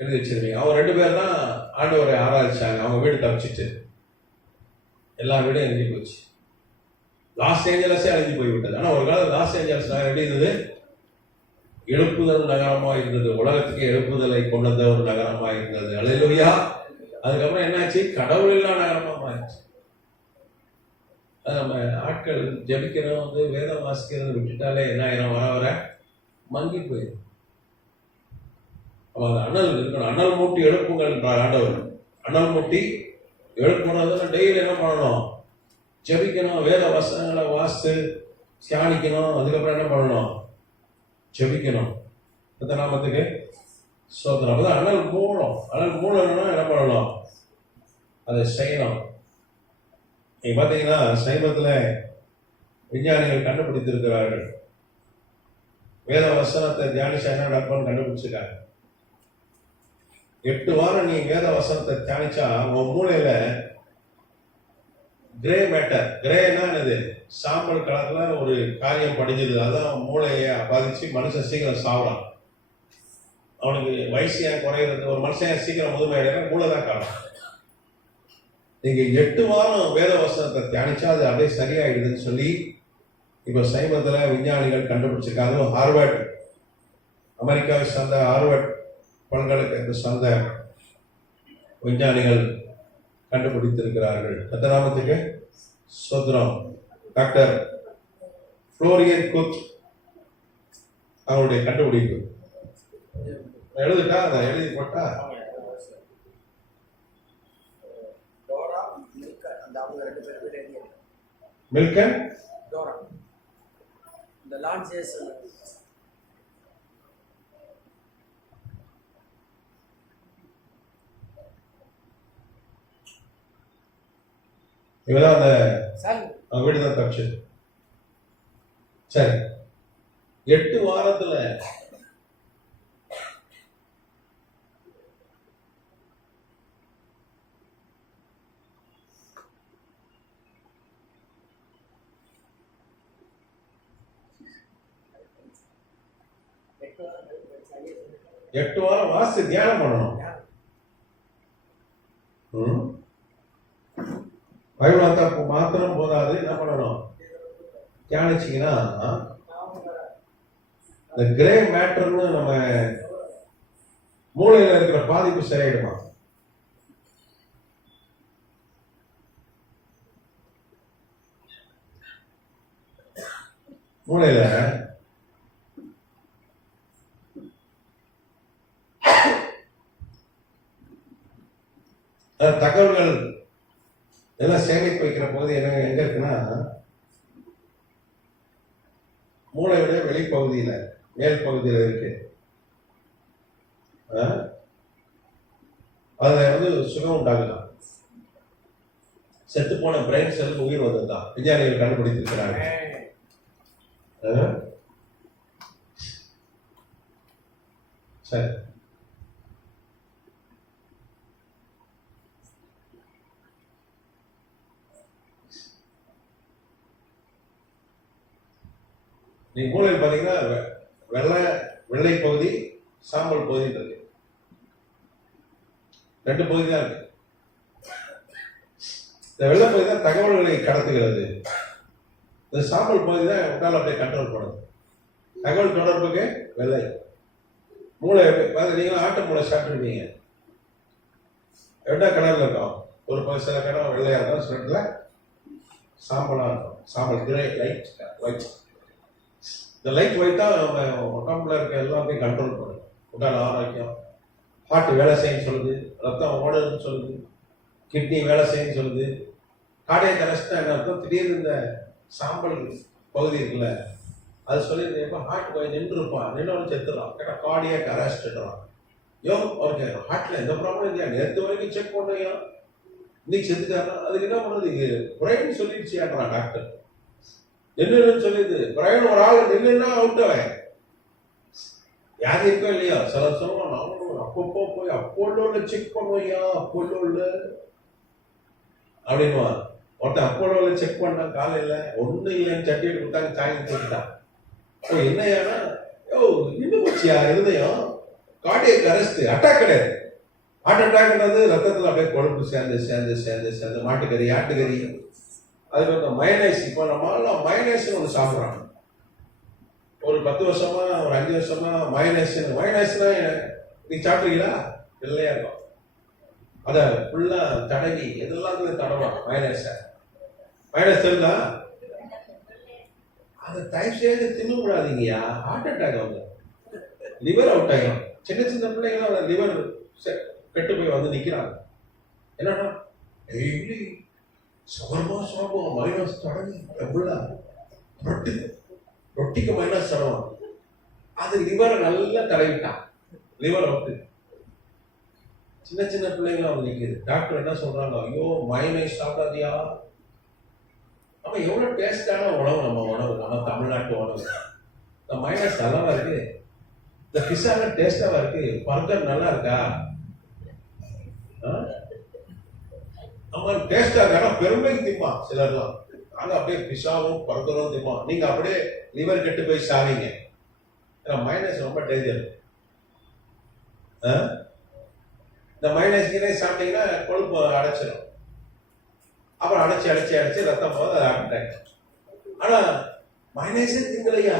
எழுதி வச்சிருக்கீங்க. அவங்க 2 பேர் தான் ஆண்டவரை ஆராதிச்சாங்க. அவங்க வீடு தப்பிச்சிட்டு எல்லா வீடும் எழுதி போச்சு. லாஸ் ஏஞ்சலஸே அழிஞ்சு போய்விட்டது. ஆனா ஒரு காலம் லாஸ் ஏஞ்சலஸ் நகரம் எப்படி இருந்தது? எழுப்புதல் நகரமா இருந்தது. உலகத்துக்கு எழுப்புதலை கொண்டத ஒரு நகரமா இருந்தது. அல்லேலூயா. அதுக்கப்புறம் என்னாச்சு, கடவுள் இல்லா நகரமா மாறிச்சு. நம்ம ஆட்கள் ஜபிக்கிறோம் வந்து வேதம் வாசிக்கிறத விட்டுட்டாலே என்ன ஆயிரம், வர வர மங்கி போயிடும். அந்த அனல் இருக்கணும். அனல் மூட்டி எழுப்புங்கள் என்றார் ஆண்டவர். அனல் மூட்டி எழுப்புறது டெய்லி என்ன பண்ணணும், ஜபிக்கணும், வேத வசனங்களை வாசித்து தியானிக்கணும். அதுக்கப்புறம் என்ன பண்ணணும், ஜபிக்கணும். இந்த நாமத்துக்கு சோதனை. அப்பதான் அனல் மூலம். அனல் மூலம்னா என்ன பண்ணணும், அதை செய்யணும். நீங்க பாத்தீங்கன்னா சைவத்துல விஞ்ஞானிகள் கண்டுபிடித்திருக்கிறார்கள், வேத வசனத்தை தியானிச்சா என்ன நடக்கும்னு கண்டுபிடிச்சிருக்காங்க. 8 வாரம் நீ வேத வசனத்தை தியானிச்சா உன் மூளையில கிரே மேட்டர், கிரேனா என்னது, சாம்பல் கலர்ல ஒரு காரியம் படிஞ்சது, அதான் மூளையை பாதிச்சு மனுஷன் சீக்கிரம் சாவலாம். அவனுக்கு வயசு ஏன் குறையிறது, ஒரு மனுஷன் சீக்கிரம் முதுமையான மூளை தான் காரணம். நீங்க 8 வாரம் வேத வசனத்தை தியானிச்சா அது அப்படியே சரியாயிடுதுன்னு சொல்லி இப்ப சைவத்துல விஞ்ஞானிகள் கண்டுபிடிச்சிருக்காங்க. ஹார்வர்ட், அமெரிக்காவை சார்ந்த ஹார்வர்ட் பல்கலைக்கழகத்தை சார்ந்த விஞ்ஞானிகள் கண்டுபிடித்திருக்கிறார்கள். கத்தராமத்துக்கு சோத்ரம். டாக்டர் ஃப்ளோரியன் குத் அவருடைய கண்டுபிடிப்பு. எழுதுட்டா, அதை எழுதி போட்டா மில்கன் இவதான் அந்த வீடுதான் தப்பிச்சு. சரி, 8 வாரத்துல வாசி தியானம் பண்ணணும். பைபிள் மாத்திரம் போதாது, என்ன பண்ணணும், தியானிச்சிங்கன்னா இந்த கிரே மேட்டர்னு நம்ம மூளையில இருக்கிற பாதிப்பு சரியாயிடுமா. மூளையில தகவல்கள் எல்லாம் சேமித்து வைக்கிற போது என்ன எங்க இருக்குன்னா, மூளையுடைய வெளிப்பகுதியில, மேல் பகுதியில இருக்கு. அதுல வந்து சுகம் உண்டாகலாம். செத்து போன பிரெயின் செல்லுக்கு உயிர் வந்ததுதான் விஞ்ஞானிகள் கண்டுபிடித்திருக்கிறாங்க. சரி, நீ மூளையில் பாத்தீங்கன்னா வெள்ளை பகுதி, சாம்பல் பகுதி இருக்கு. 2 பகுதி தான் இருக்கு. இந்த வெள்ளை பகுதி தான் தகவல்களை கடத்துகிறது. இந்த சாம்பல் பகுதி தான் உடல் அப்படியே கண்ட்ரோல் பண்ணுது. தகவல் தொடர்புக்கு வெள்ளை மூளை. நீங்களும் ஆட்டு மூளை சாப்பிட்டுருக்கீங்க, 2 கலர்ல இருக்கும். ஒரு சில கலர் வெள்ளையா இருக்கும், சில இடத்துல சாம்பலா இருக்கும். சாம்பல் கிரே, லைட் ஒயிட். இந்த லைட் ஒயிட் தான் உடம்புல இருக்க எல்லாமே கண்ட்ரோல் பண்ணும். உடல் ஆரோக்கியம், ஹார்ட் வேலை செய்யன்னு சொல்லுது, ரத்தம் ஓடுன்னு சொல்லுது, கிட்னி வேலை செய்யன்னு சொல்லுது. கார்டியக் அரெஸ்ட் என்ன இருக்கும், திடீர்னு இந்த சாம்பல் பகுதி இருக்குல்ல, அது சொல்லி ஹார்ட் போய் நின்றுருப்பான், நின்று செத்துறான். கேட்டா கார்டியக் அரெஸ்ட்றான். ஓகே, ஹார்ட்ல எந்த ப்ராப்ளம் இல்லையா, நேற்று வரைக்கும் செக் பண்ணையா, இன்னைக்கு செத்துக்காரா, அதுக்கு என்ன பண்ணுறது, இது பிரெயின் சொல்லிடுச்சியான்றான் டாக்டர். நின்றுன்னு சொல்லிது பிரெயின். ஒரு ஆள் நின்றுன்னா அவுட்டவன் யாரு இருக்கோ இல்லையா. சில சொல்லுவான், நானும் அப்பப்போ போய் அப்போலோல செக் பண்ணுவையா, அப்போலோல அப்படின்வான். ஒருத்தன் அப்போலோல செக் பண்ண காலையில ஒன்றும் இல்லைன்னு சர்டிஃபிகேட் கொடுத்தாங்க, சாயங்காலம் போட்டுட்டான். என்னையானா, இன்னும் போச்சியா இருதயம், கார்டியக் அரெஸ்ட், அட்டாக் கிடையாது. ஹார்ட் அட்டாக்ன்றது ரத்தத்தில் அப்படியே கொழுப்பு சேர்ந்து சேர்ந்து சேர்ந்து சேர்ந்து மாட்டுக்கறி, ஆட்டுக்கறி, அதுக்கு வந்து மயனைஸ். இப்போ நம்மளால மயனைஸ்ன்னு ஒன்று சாப்பிட்றாங்க. ஒரு 10 வருஷமா, ஒரு 5 வருஷமா மயனைஸ்னா நீ சாப்பிட்றீங்களா, இல்லையா இருக்கும். அதை ஃபுல்லா தடவி எல்லாத்துலையும் தடவலாம். மைனஸ் தெரியுதா? அதை தயவு செய்து தின்னக்கூடாதீங்கயா, ஹார்ட் அட்டாக் ஆகும், லிவர் அவுட் ஆகிடும். சின்ன சின்ன பிள்ளைங்களாம் லிவர் கெட்டு போய் வந்து நிற்கிறாங்க. என்னன்னா டெய்லி சவர்மா சாப்பிடுவோம், மைனஸ் தடவி எவ்வளோ ரொட்டிக்கு மைனஸ் தடவும். அது லிவரை நல்லா தடவிட்டான், லிவர் அவுட்டு. சின்ன சின்ன பிள்ளைங்களாம் வந்து நிற்கிது. டாக்டர் என்ன சொல்றாங்க, ஐயோ மைனஸ் சாப்பிடாதியா. நம்ம எவ்வளோ டேஸ்டான உணவு, நம்ம தமிழ்நாட்டு உணவு. இந்த மைனஸ் நல்லாவா இருக்கு, இந்த பிஸால டேஸ்டாவா இருக்கு, பர்கர் நல்லா இருக்கா? நம்ம டேஸ்டா இருக்கா? பெருமைக்கு திம்மா சிலர்லாம். நாங்க அப்படியே பிஸாவும் பர்கரும் திம்மா. நீங்க அப்படியே லிவர் கெட்டு போய் சாவீங்க. மைனஸ் ரொம்ப டேஞ்சர். இந்த மைனஸ்களே சாப்பிட்டீங்கன்னா கொழுப்பு அடைச்சிடும். அப்புறம் அடைச்சி ரத்தம் போது அது ஹார்ட் அட்டாக். ஆனா மைனஸே திங்கலையா,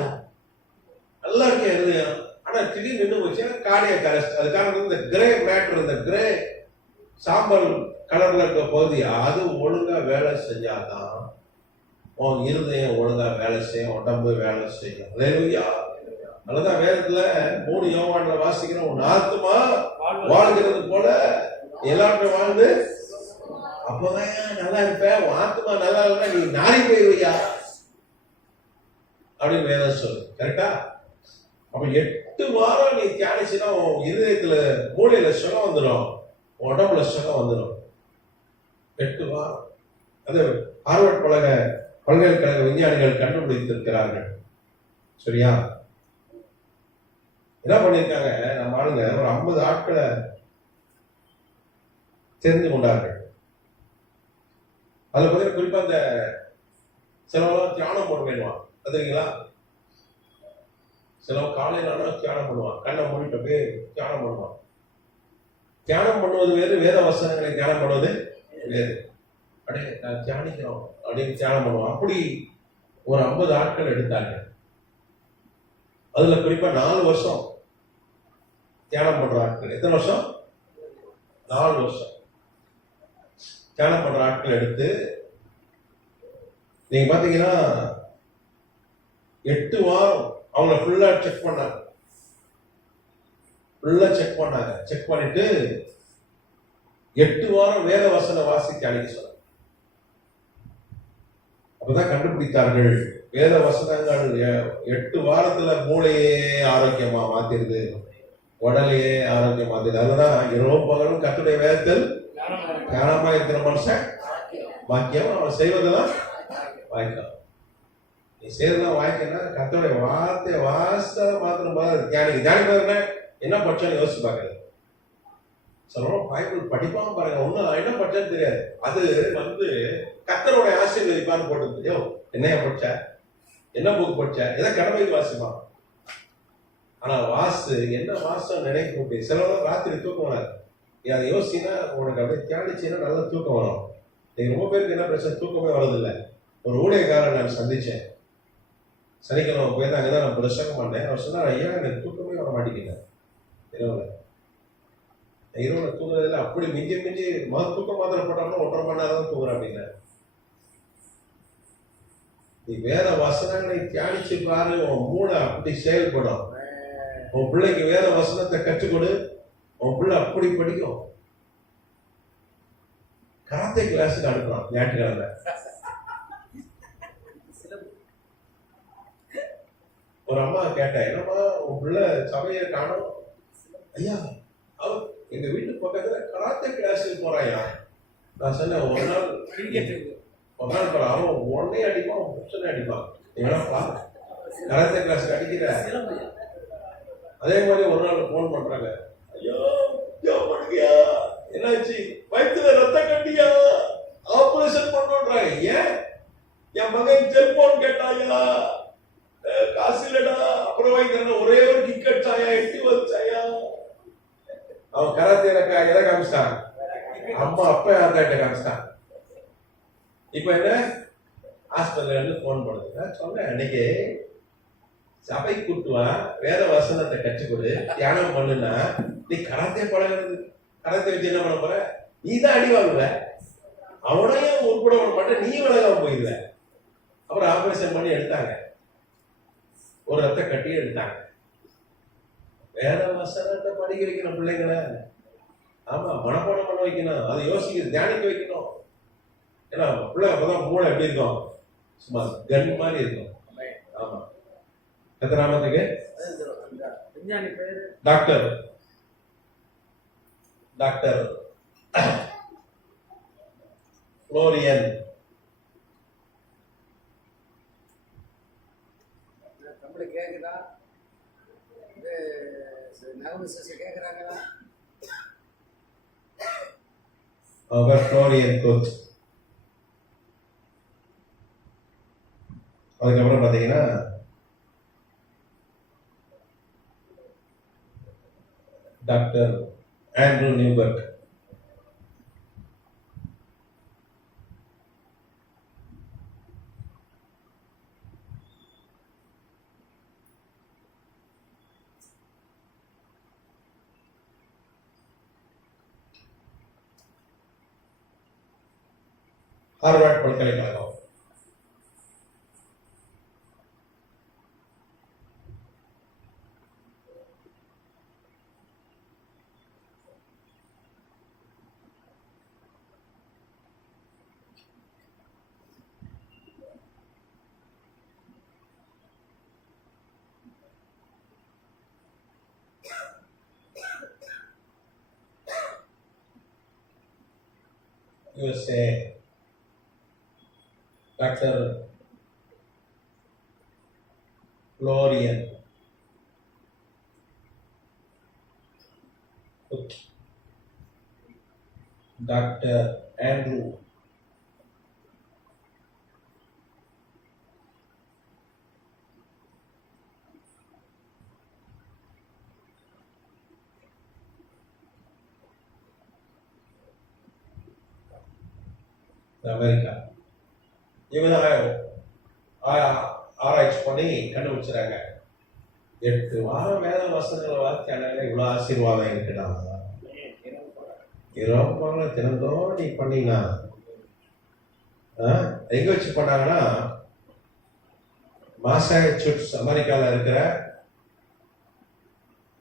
நல்லா இருக்கேன் இருதயம். ஆனா திடீர்னு நின்று போச்சுன்னா கார்டியக் அரெஸ்ட். அதுக்கான இந்த கிரே மேட்டர், இந்த கிரே சாம்பல் கலர்ல இருக்க பகுதி, அது ஒழுங்கா வேலை செஞ்சாதான் உன் இருதயம் ஒழுங்கா வேலை செய்யும், உடம்பு வேலை செய்யும். அல்லேலூயா. அதுதான் வேதத்துல 3 யோவான்ல வாசிக்கிறோம், உன் ஆத்துமா வாழ்கிறது போல எல்லாருமே வாழ்ந்து அப்பதான் நல்லா இருப்ப. உன் ஆத்துமா நல்லா இல்லைன்னா நீ நாரி போயிருவியா அப்படின்னு வேதம் சொல்லு. கரெக்டா? அப்ப 8 வாரம் நீ தியானிச்சுன்னா உன் இருதயத்துல மூளையில சுகம் வந்துடும், உடம்புல சுகம் வந்துடும். 8 வாரம். அது ஹார்வர்ட் பல்கலைக்கழக விஞ்ஞானிகள் கண்டுபிடித்திருக்கிறார்கள். சரியா? என்ன பண்ணிருக்காங்க, நம்ம ஆளுங்க ஒரு 50 ஆட்களை தெரிந்து கொண்டார்கள். அதுல பார்த்தீங்கன்னா குறிப்பா இந்த சிலவெல்லாம் தியானம் பண்ண வேண்டுவான், அதுங்களா? சிலவன் காலையில தியானம் பண்ணுவான், கண்ணை மூடிட்டு அப்படியே தியானம் பண்ணுவான். தியானம் பண்ணுவது வேறு, வேத வசனங்களை தியானம் பண்ணுவது வேறு. அப்படியே நான் தியானிக்கிறோம் அப்படின்னு தியானம் பண்ணுவோம். அப்படி ஒரு 50 ஆட்கள் எடுத்தாங்க. அதுல குறிப்பா 4 வருஷம் தியானம் பண்ற ஆட்கள். எத்தனை வருஷம்? 4 வருஷம் தியானம் பண்ற ஆட்கள் எடுத்து நீங்க பாத்தீங்கன்னா 8 வாரம் அவங்கள ஃபுல்லா செக் பண்ணாங்க. செக் பண்ணிட்டு 8 வாரம் வேத வசன வாசிக்க அழைக்க சொன்னாங்க. அப்பதான் கண்டுபிடித்தார்கள், வேத வசனங்கள் 8 வாரத்துல மூளையே ஆரோக்கியமா மாத்திருது, உடலையே ஆரோக்கியம் மாத்திருது. அதுதான் இரவும் பகலும் கர்த்தருடைய வேதத்தில் ஞானமா இருக்கிற மனுஷன் வாக்கியம், அவன் செய்வதெல்லாம் வாய்க்கலாம். நீ செய்யறதுலாம் வாய்க்கன்னா கர்த்தருடைய வார்த்தை வாச மாத்திரம் தியானிக்க. என்ன படிச்சாலும் யோசிச்சு பார்க்கறது. சொல்றோம் பைபிள் படிப்பாங்க பாருங்க, ஒன்னும் என்ன படிச்சான்னு தெரியாது. அது கர்த்தருடைய ஆசீர்வதிப்பான்னு போட்டு, என்னையா படிச்ச, என்ன புக் படிச்ச, எதை கடமைக்கு வாசிமா. ஆனா வாசு என்ன வாசம் நினைக்க முடியும். சிலவங்க ராத்திரி தூக்கம் வராது. அதை யோசிச்சுன்னா உனக்கு அப்படியே தியானிச்சுன்னா நல்லா தூக்கம் வரும். நீங்க ரொம்ப பேருக்கு என்ன பிரச்சனை, தூக்கமே வரதில்லை. ஒரு ஊழியக்காரன் நான் சந்திச்சேன், சனிக்கிழமை போய் அங்கதான் நான் பிரசங்கம் பண்ணேன். அவர் சொன்னார், ஐயா எனக்கு தூக்கமே வர மாட்டேங்குது இரவுல தூங்குறதுல அப்படி மிஞ்சி தூக்கம் மாத்திரம் போட்டோம்னா 1.5 மணி நேரம் தான் தூங்குறேன் அப்படின்னா. நீ வேத வசனங்களை தியானிச்சு பாரு, உன் மூளை அப்படி செயல்படும். உன் பிள்ளைக்கு வேத வசனத்தை கற்றுக் கொடு, உன் பிள்ளை அப்படி படிக்கும். கராத்தே கிளாஸுக்கு அனுப்பலாம் ஞாயிற்றுக்கிழமை. ஒரு அம்மா கேட்டேன், என்னம்மா உன் பிள்ளை சபையை காணும்? ஐயா அவர் எங்க வீட்டு பக்கத்துல கராத்தே கிளாஸுக்கு போறாயா. நான் சொன்னேன், ஒரு நாள் அவன் உடனே அடிப்பான், புருஷனே அடிப்பான். என்னப்பா கராத்தே கிளாஸுக்கு அடிக்கிற? அதே மாதிரி ஒரு நாள் போன் பண்றாங்க, ஐயோ பண்ணுங்கயா, என்னாச்சு, வயிற்றுல ரத்த கட்டியா, ஆபரேஷன் பண்றாங்க. ஏன்? என் மகன் செல்போன் கேட்டாயா, காசு இல்லடா, அப்புறம் வாங்கி ஒரே ஒரு கிக் அடிச்சாயா, எட்டி வச்சாயா. அவன் கராத்தே எதை காமிச்சிட்டான், அம்மா அப்பா யார்கிட்ட காமிச்சிட்டான். இப்ப என்ன, ஹாஸ்பிட்டல்ல இருந்து போன் பண்ணுது. நான் சொன்னேன், அன்னைக்கு சபை கூட்டுவான், வேத வசனத்தை கற்றுக் கொடு, தியானம் பண்ணுனா நீ கராத்தே பழகிறது. கராத்தே வச்சு என்ன பண்ண போற? நீ தான் அடி வாங்குவ, அவனையும் உருப்பட விட மாட்டேன், நீ விலகாம போயிடுவ. அப்புறம் ஆபரேஷன் பண்ணி எடுத்தாங்க, ஒரு ரத்த கட்டி எடுத்தாங்க. வேற வசனத்தை படிக்க வைக்கணும் பிள்ளைங்களை. ஆமா, மனப்பாடம் பண்ண வைக்கணும், அதை யோசிக்க தியானிக்க வைக்கணும். ஏன்னா பிள்ளை அப்பதான் மூளை எப்படி இருக்கும், சும்மா கன் மாதிரி இருக்கும். ஆமா, எத்தனாமத்துக்கு டாக்டர் டாக்டர் ஃப்ளோரியன் கேக்குதா? கேக்குறாங்களா? அவர் ஃப்ளோரியன் கோச். அதுக்கப்புறம் பார்த்தீங்கன்னா டாக்டர் ஆண்ட்ரூ நியூபர்க். ஹார்வர்ட் பல்கலைக்கழகம். USA. Doctor Florian. Doctor Andrew. America. இவங்க ஆராய்ச்சி பண்ணி கண்டுபிடிச்சாங்க, 8 வாரம் வேத வசனங்களை வார்த்தையாளர்கள் இவ்வளவு ஆசீர்வாதம் இருக்குடா. 20 வாரம் தினந்தோறும் நீ பண்ணீங்கன்னா எங்க வச்சு பண்ணாங்கன்னா, மாசாச்சுட்ஸ் அமெரிக்காவில் இருக்கிற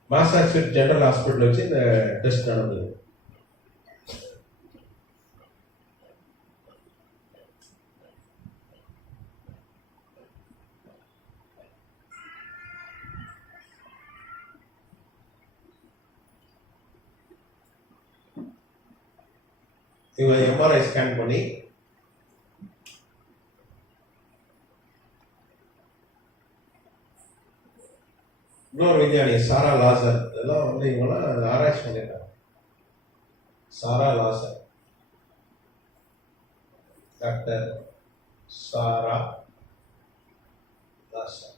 மாசாச்சுட்ஸ் ஜெனரல் ஹாஸ்பிட்டல் வச்சு இந்த டெஸ்ட் நடந்தது. இவங்க எம்ஆர்ஐ ஸ்கேன் பண்ணி இன்னொரு விஞ்ஞானி சாரா லாசர், இதெல்லாம் வந்து இவங்களாம் ஆராய்ச்சி பண்ணியிருக்காங்க. சாரா லாசர், டாக்டர் சாரா லாசர்.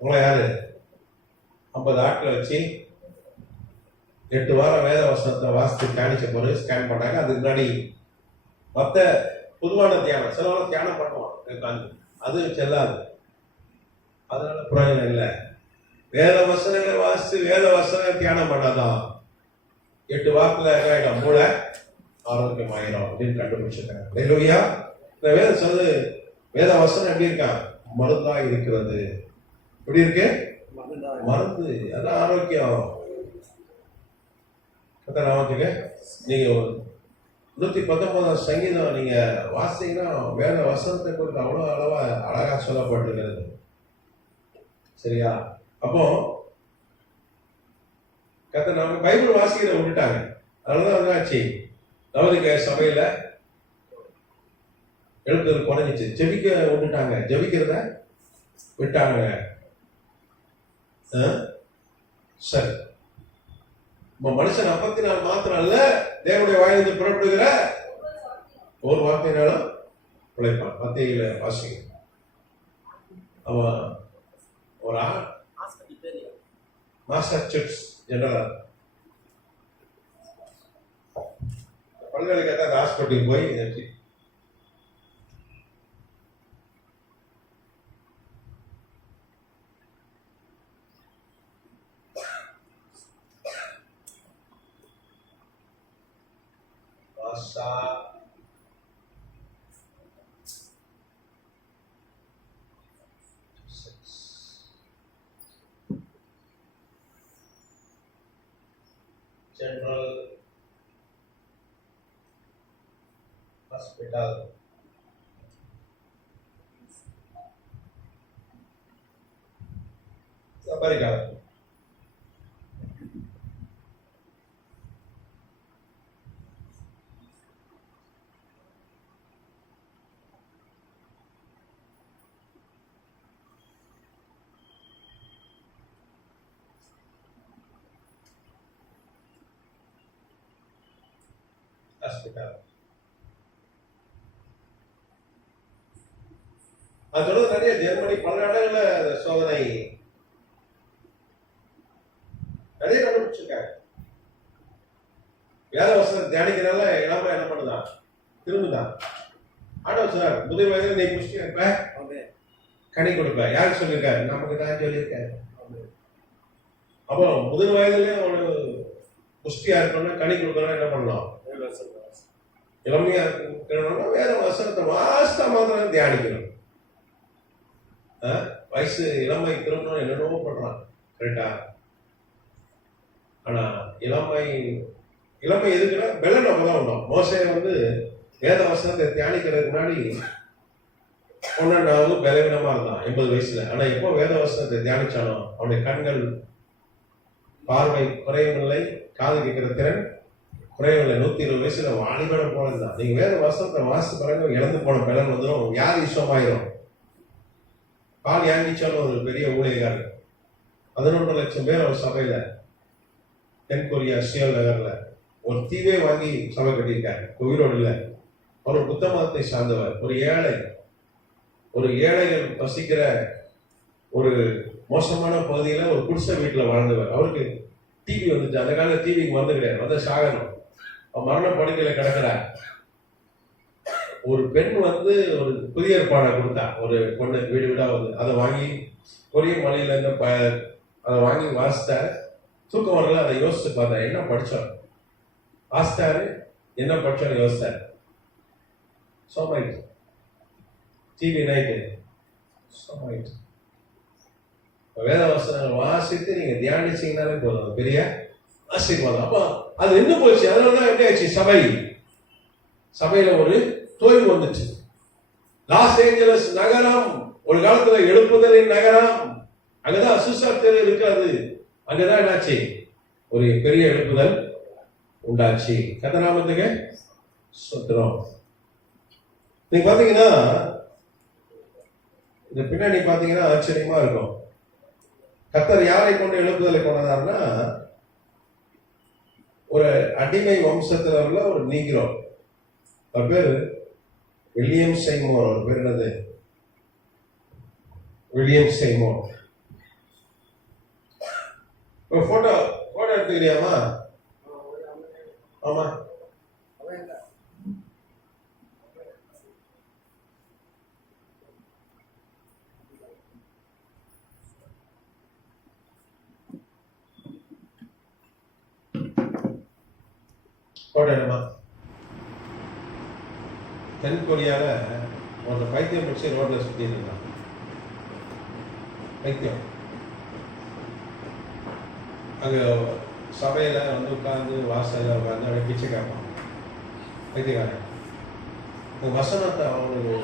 உங்களை யாரு 50 ஆட்களை வச்சு 8 வாரம் வேத வசனத்தை வாசித்து தியானிச்ச பிறகு ஸ்கேன் பண்ணாங்க. அதுக்கு முன்னாடி மற்ற பொதுவான தியானம், சிலவங்க தியானம் பண்ணுவான், அது செல்லாது, அதனால பிரயோஜனம் இல்லை. வேத வசனங்களை வாசித்து வேத வசன தியானம் பண்ணாதான் 8 வாரத்துல மூளை ஆரோக்கியமாயிரும் அப்படின்னு கண்டுபிடிச்சிருக்காங்க. இல்லையா? இந்த வேத சொல்லு, வேத வசனம் எப்படி இருக்கா? மருந்தா இருக்கிறது. எப்படி இருக்கு? மருந்து. அதான் ஆரோக்கியம். நாமத்துக்கு நீங்க 119 சங்கீதம் நீங்க வாசிங்கன்னா வேத வசனத்தை குறித்து அவ்வளவு அளவா அழகா சொல்லப்பட்டிருக்கிறது. சரியா? அப்போ நம்ம பைபிள் வாசிக்கிறத விட்டுட்டாங்க. அதனாலதான் ஆச்சு, நவதிக சபையில எழுப்புதல் குறைஞ்சிச்சு. ஜெபிக்க விட்டுட்டாங்க, ஜெபிக்கிறத விட்டாங்க. சரி, மனுஷன் 54 மாத்திரம் அல்ல, தேவனுடைய வாயிலிருந்து புறப்படுகிற ஒரு வார்த்தையினாலும் பிழைப்பான். மத்தியில வாசிங்க. அவன் ஒரு மாசாச்சுட்ஸ் ஜெனரல் பல்கலைக்கழக ஹாஸ்பிட்டலுக்கு போய் Masa General Hospital. Sabarigal. Hospital. அதோட நிறைய ஜெர்மனி பல இடங்கள்ல சோதனை நிறைய கண்டுபிடிச்சிருக்காங்க. வேத வசனத்தை தியானிக்கிறதால இளமை என்ன பண்ணுதான் திரும்புதான். ஆண்டவர் சொன்னார், முதல் வயதில் நீ புஷ்டியா இருப்ப, கனி கொடுப்ப. யாரு சொல்லியிருக்காரு? நமக்கு தான் சொல்லியிருக்காரு. அப்போ முதல் வயதுலயே ஒரு புஷ்டியா இருக்கணும், கனி கொடுக்கணும். என்ன பண்ணலாம்? இளமையா இருக்கணும்னா வேற வசனத்தை வாஸ்தா மாத்திரம் தியானிக்கணும். வயசு இளமை திரும்பணும் என்னென்னவோ பண்றான், கரெக்டா? ஆனா இளமை எதுக்குன்னா பெலன் அப்பதான் உண்டோம். மோசே வந்து வேத வசனத்தை தியானிக்கிறதுக்கு முன்னாடி 12வது பலவீனமா இருந்தான் 80 வயசுல. ஆனா எப்போ வேத வசனத்தை தியானிச்சானோ அவனுடைய கண்கள் பார்வை குறையவில்லை, காது கேட்கிற திறன் குறையவில்லை. 120 வயசுல வாலிபன போல இருந்தான். நீங்க வேத வசனத்தை வாசித்து பிறகு இழந்து போன பலன் வந்துடும், வியாதி சுகமாயிரும். பால் யாங்கிச்சாலும் ஒரு பெரிய ஊழியக்காரர் 11 லட்சம் பேர் அவர் சபையில தென்கொரியா சியோல் நகர்ல ஒரு தீவே வாங்கி சபை கட்டியிருக்காரு. உயிரோடு இல்லை. அவர் புத்த மதத்தை சார்ந்தவர். ஒரு ஏழைகள் வசிக்கிற ஒரு மோசமான பகுதியில ஒரு குடிசை வீட்டுல வாழ்ந்தவர். அவருக்கு டிவி வந்துச்சு. அந்த காலத்துல டிவிக்கு வந்து கிடையாது, வந்து சாகனம். மரண படுக்கையில கிடக்கிறார். ஒரு பெண் வந்து ஒரு புதிய ஏற்பாடை கொடுத்தா. ஒரு பொண்ணு வீடு வீடா வந்து அதை வாங்கி கொரிய மலையில இருந்து அதை வாங்கி வாசித்தாரு. தூக்கம் வரல. அதை யோசிச்சு பார்த்தா என்ன படிச்சார், வாசித்தாரு, என்ன படிச்சாரு யோசித்தாரு. சோமாயிட்டு டிவி நைட்டு சோமாயிட்டு. வேத வசனங்கள் வாசித்து நீங்க தியானிச்சீங்கன்னாலே போதும், பெரிய ஆசீர்வாதம். அப்ப அது என்ன போச்சு? அதனாலதான் என்ன ஆச்சு? சபையில ஒரு தோய்வு வந்துச்சு. லாஸ் ஏஞ்சலஸ் நகரம் ஒரு காலத்துல எழுப்புதலின் நகரம். அங்கதான் அசுசாத்தியர் இருக்கிறது. அங்கதான் என்னாச்சு? ஒரு பெரிய எழுப்புதல் உண்டாச்சு. கர்த்தநாமத்துக்கு ஸ்தோத்திரம். நீங்க பாத்தீங்கன்னா இந்த பின்னாடி பாத்தீங்கன்னா ஆச்சரியமா இருக்கும். கர்த்தர் யாரை கொண்டு எழுப்புதலை கொண்டாருன்னா, ஒரு அடிமை வம்சத்துல உள்ள ஒரு நீக்ரோ. அவர் பேரு வில்லியம் செய்மோர். அவர் பேர் என்னது? வில்லியம் செய்மோர். போட்டோ எடுத்துக்கிறியாமா? ஆமா. போட்டோ எடுமா. தென்கொரியால ஒரு பைத்தியம் பிடிச்சி ரோட்ல சுத்தி இருந்தான். பைத்தியம் அங்க சபையில வந்து உட்கார்ந்து வாசல்ல உட்கார்ந்து அவனை பிச்சை கேட்பான். பைத்தியக்காரன் வசனத்தை அவனுக்கு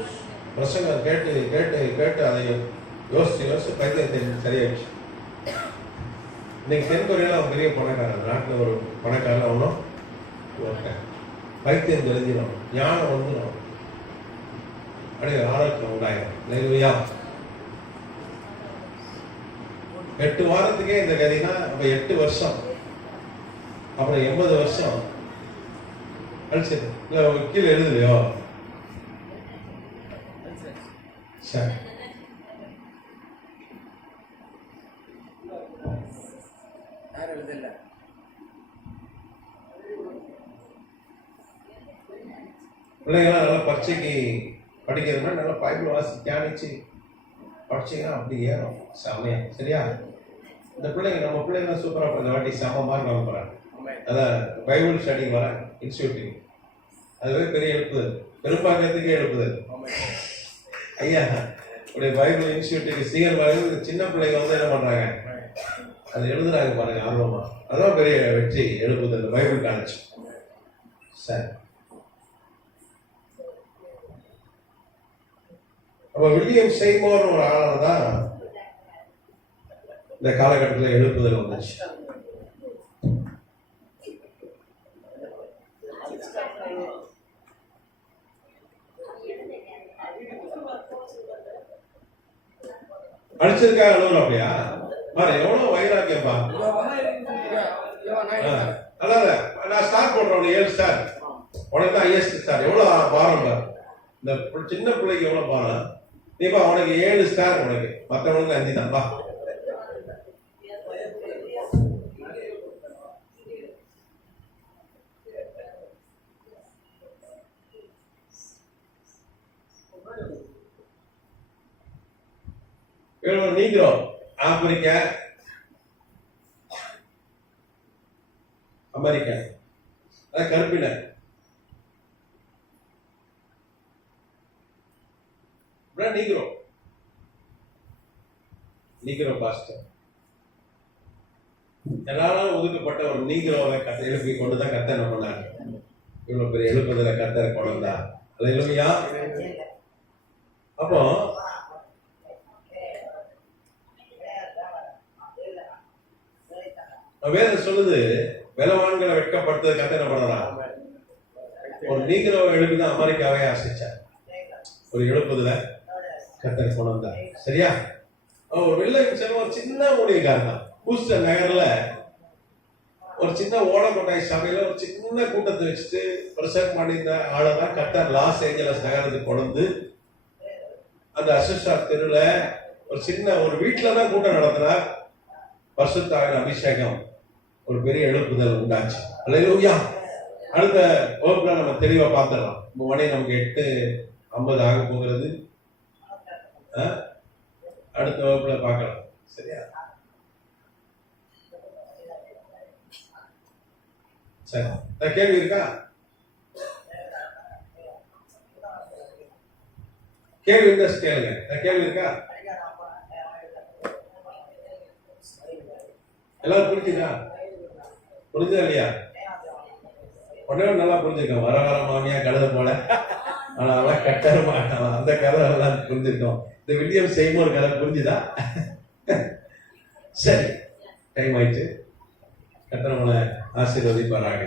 பிரசங்கம் கேட்டு கேட்டு கேட்டு அதை யோசிச்சு பைத்தியத்தை சரியாயிடுச்சு. இன்னைக்கு தென்கொரியால அவன் பெரிய பணக்காரன். நாட்டில் ஒரு பணக்காரன் அவனும் ஒருத்தன். பைத்தியம் தெரிஞ்சிடும், ஞானம் வந்துடும், அப்படியே ஆரோக்கியம் உண்டாயிடும். இல்லையா? 8 வாரத்துக்கே இந்த கதினா அப்ப 8 வருஷம், அப்புறம் 80 வருஷம் கழிச்சு. கீழே எழுதுலையோ? சரி. பிள்ளைங்களாம் நல்லா பரீட்சைக்கு படிக்கிறதுனா நல்லா பைபிள் வாசி தியானிச்சு படிச்சீங்கன்னா அப்படி ஏறும் செமையா. சரியா? இந்த பிள்ளைங்க நம்ம பிள்ளைங்க சூப்பரா இந்த வாட்டி செம மார்க் வாங்க போறாங்க. அதான் பைபிள் ஸ்டடி வர இன்ஸ்டியூட்டுக்கு அதுவே பெரிய எழுப்புதல், பெரும்பாக்கத்துக்கே எழுப்புதல். ஐயா உடைய பைபிள் இன்ஸ்டியூட்டுக்கு சீக்கிரம் பாருங்க, சின்ன பிள்ளைங்க வந்து என்ன பண்றாங்க, அது எழுதுறாங்க பாருங்க ஆர்வமா. அதான் பெரிய வெற்றி, எழுப்புதல், பைபிள் காலேஜ். சரி, அப்ப வில்லியம் செய்மோர் ஒரு ஆளால தான் இந்த காலகட்டத்தில் எழுப்புதல் வந்துச்சு. அடிச்சதுக்காக அழுவலாம் அப்படியா? பாரு எவ்வளவு வைராக்கியப்பா. அல்லாத நான் ஸ்டார் போடுறேன், 7 ஸ்டார் உனக்கு தான் ஹையஸ்ட் ஸ்டார். எவ்வளவு பாரம் பாரு, இந்த சின்ன பிள்ளைக்கு எவ்வளவு பாரம். நீப்பா உனக்கு 7 ஸ்டார், உனக்கு மற்றவனுக்கு 5 தான்ப்பா. நீக்கிறோ ஆப்பிரிக்கா, அமெரிக்கா, அதான் கருப்பின நீக்கிறோம். நீக்கிறோம் பாஸ்டர் எல்லாரும் ஒதுக்கப்பட்ட ஒரு நீக்கிறோவை எழுப்பி கொண்டுதான் கர்த்தர் என்ன பண்ணாரு, இவ்வளவு பெரிய எழுப்புதல கர்த்தர் கொண்டு வந்தா. அது இல்லையா? அப்போ வேதம் சொல்லுது, பலவான்களை வெட்கப்படுத்துறது கர்த்தர் என்ன பண்ணலாம், ஒரு நீக்கிறோவை எழுப்பிதான் அமெரிக்காவே ஆசிச்சார். ஒரு எழுப்புதல கர்த்தர் கொண்டு வந்தார். சரியா? ஒரு வெள்ளை ஒரு சின்ன ஊழியக்காரன் தான். ஹூஸ்டன் நகர்ல ஒரு சின்ன ஓடக்கொட்டாய் சபையில ஒரு சின்ன கூட்டத்தை வச்சுட்டு பிரசங்கம் பண்ணியிருந்த ஆளதான் கர்த்தர் லாஸ் ஏஞ்சலஸ் நகரத்துக்கு கொண்டு அந்த அசோசியேட் தெருவில் ஒரு சின்ன ஒரு வீட்டில தான் கூட்டம் நடத்தினார். பரிசுத்த ஆவியின் அபிஷேகம், ஒரு பெரிய எழுப்புதல் உண்டாச்சு. அல்லேலூயா. அடுத்த வகுப்புல நம்ம தெளிவா பார்த்துடலாம். மணி நமக்கு 8:50 ஆக போகிறது. அடுத்த வகுப்புல பார்க்கலாம். சரியா? சரி, கேள்வி இருக்கா? கேள்வி இருந்தா கேளுங்க. கேள்வி இருக்கா? எல்லாரும் புரிஞ்சுதா? புரிஞ்சா இல்லையா? உடனே நல்லா புரிஞ்சுக்கோம். வர வர மாமியா கழுத போல, ஆனா அதெல்லாம் கட்டற மாட்டான். அந்த கதை எல்லாம் புரிஞ்சுக்கோம். இந்த வில்லியம் செய்மோர் கதை புரிஞ்சுதா? சரி, டைம் ஆயிடுச்சு. கர்த்தர் உங்களை ஆசீர்வதிப்பாராக.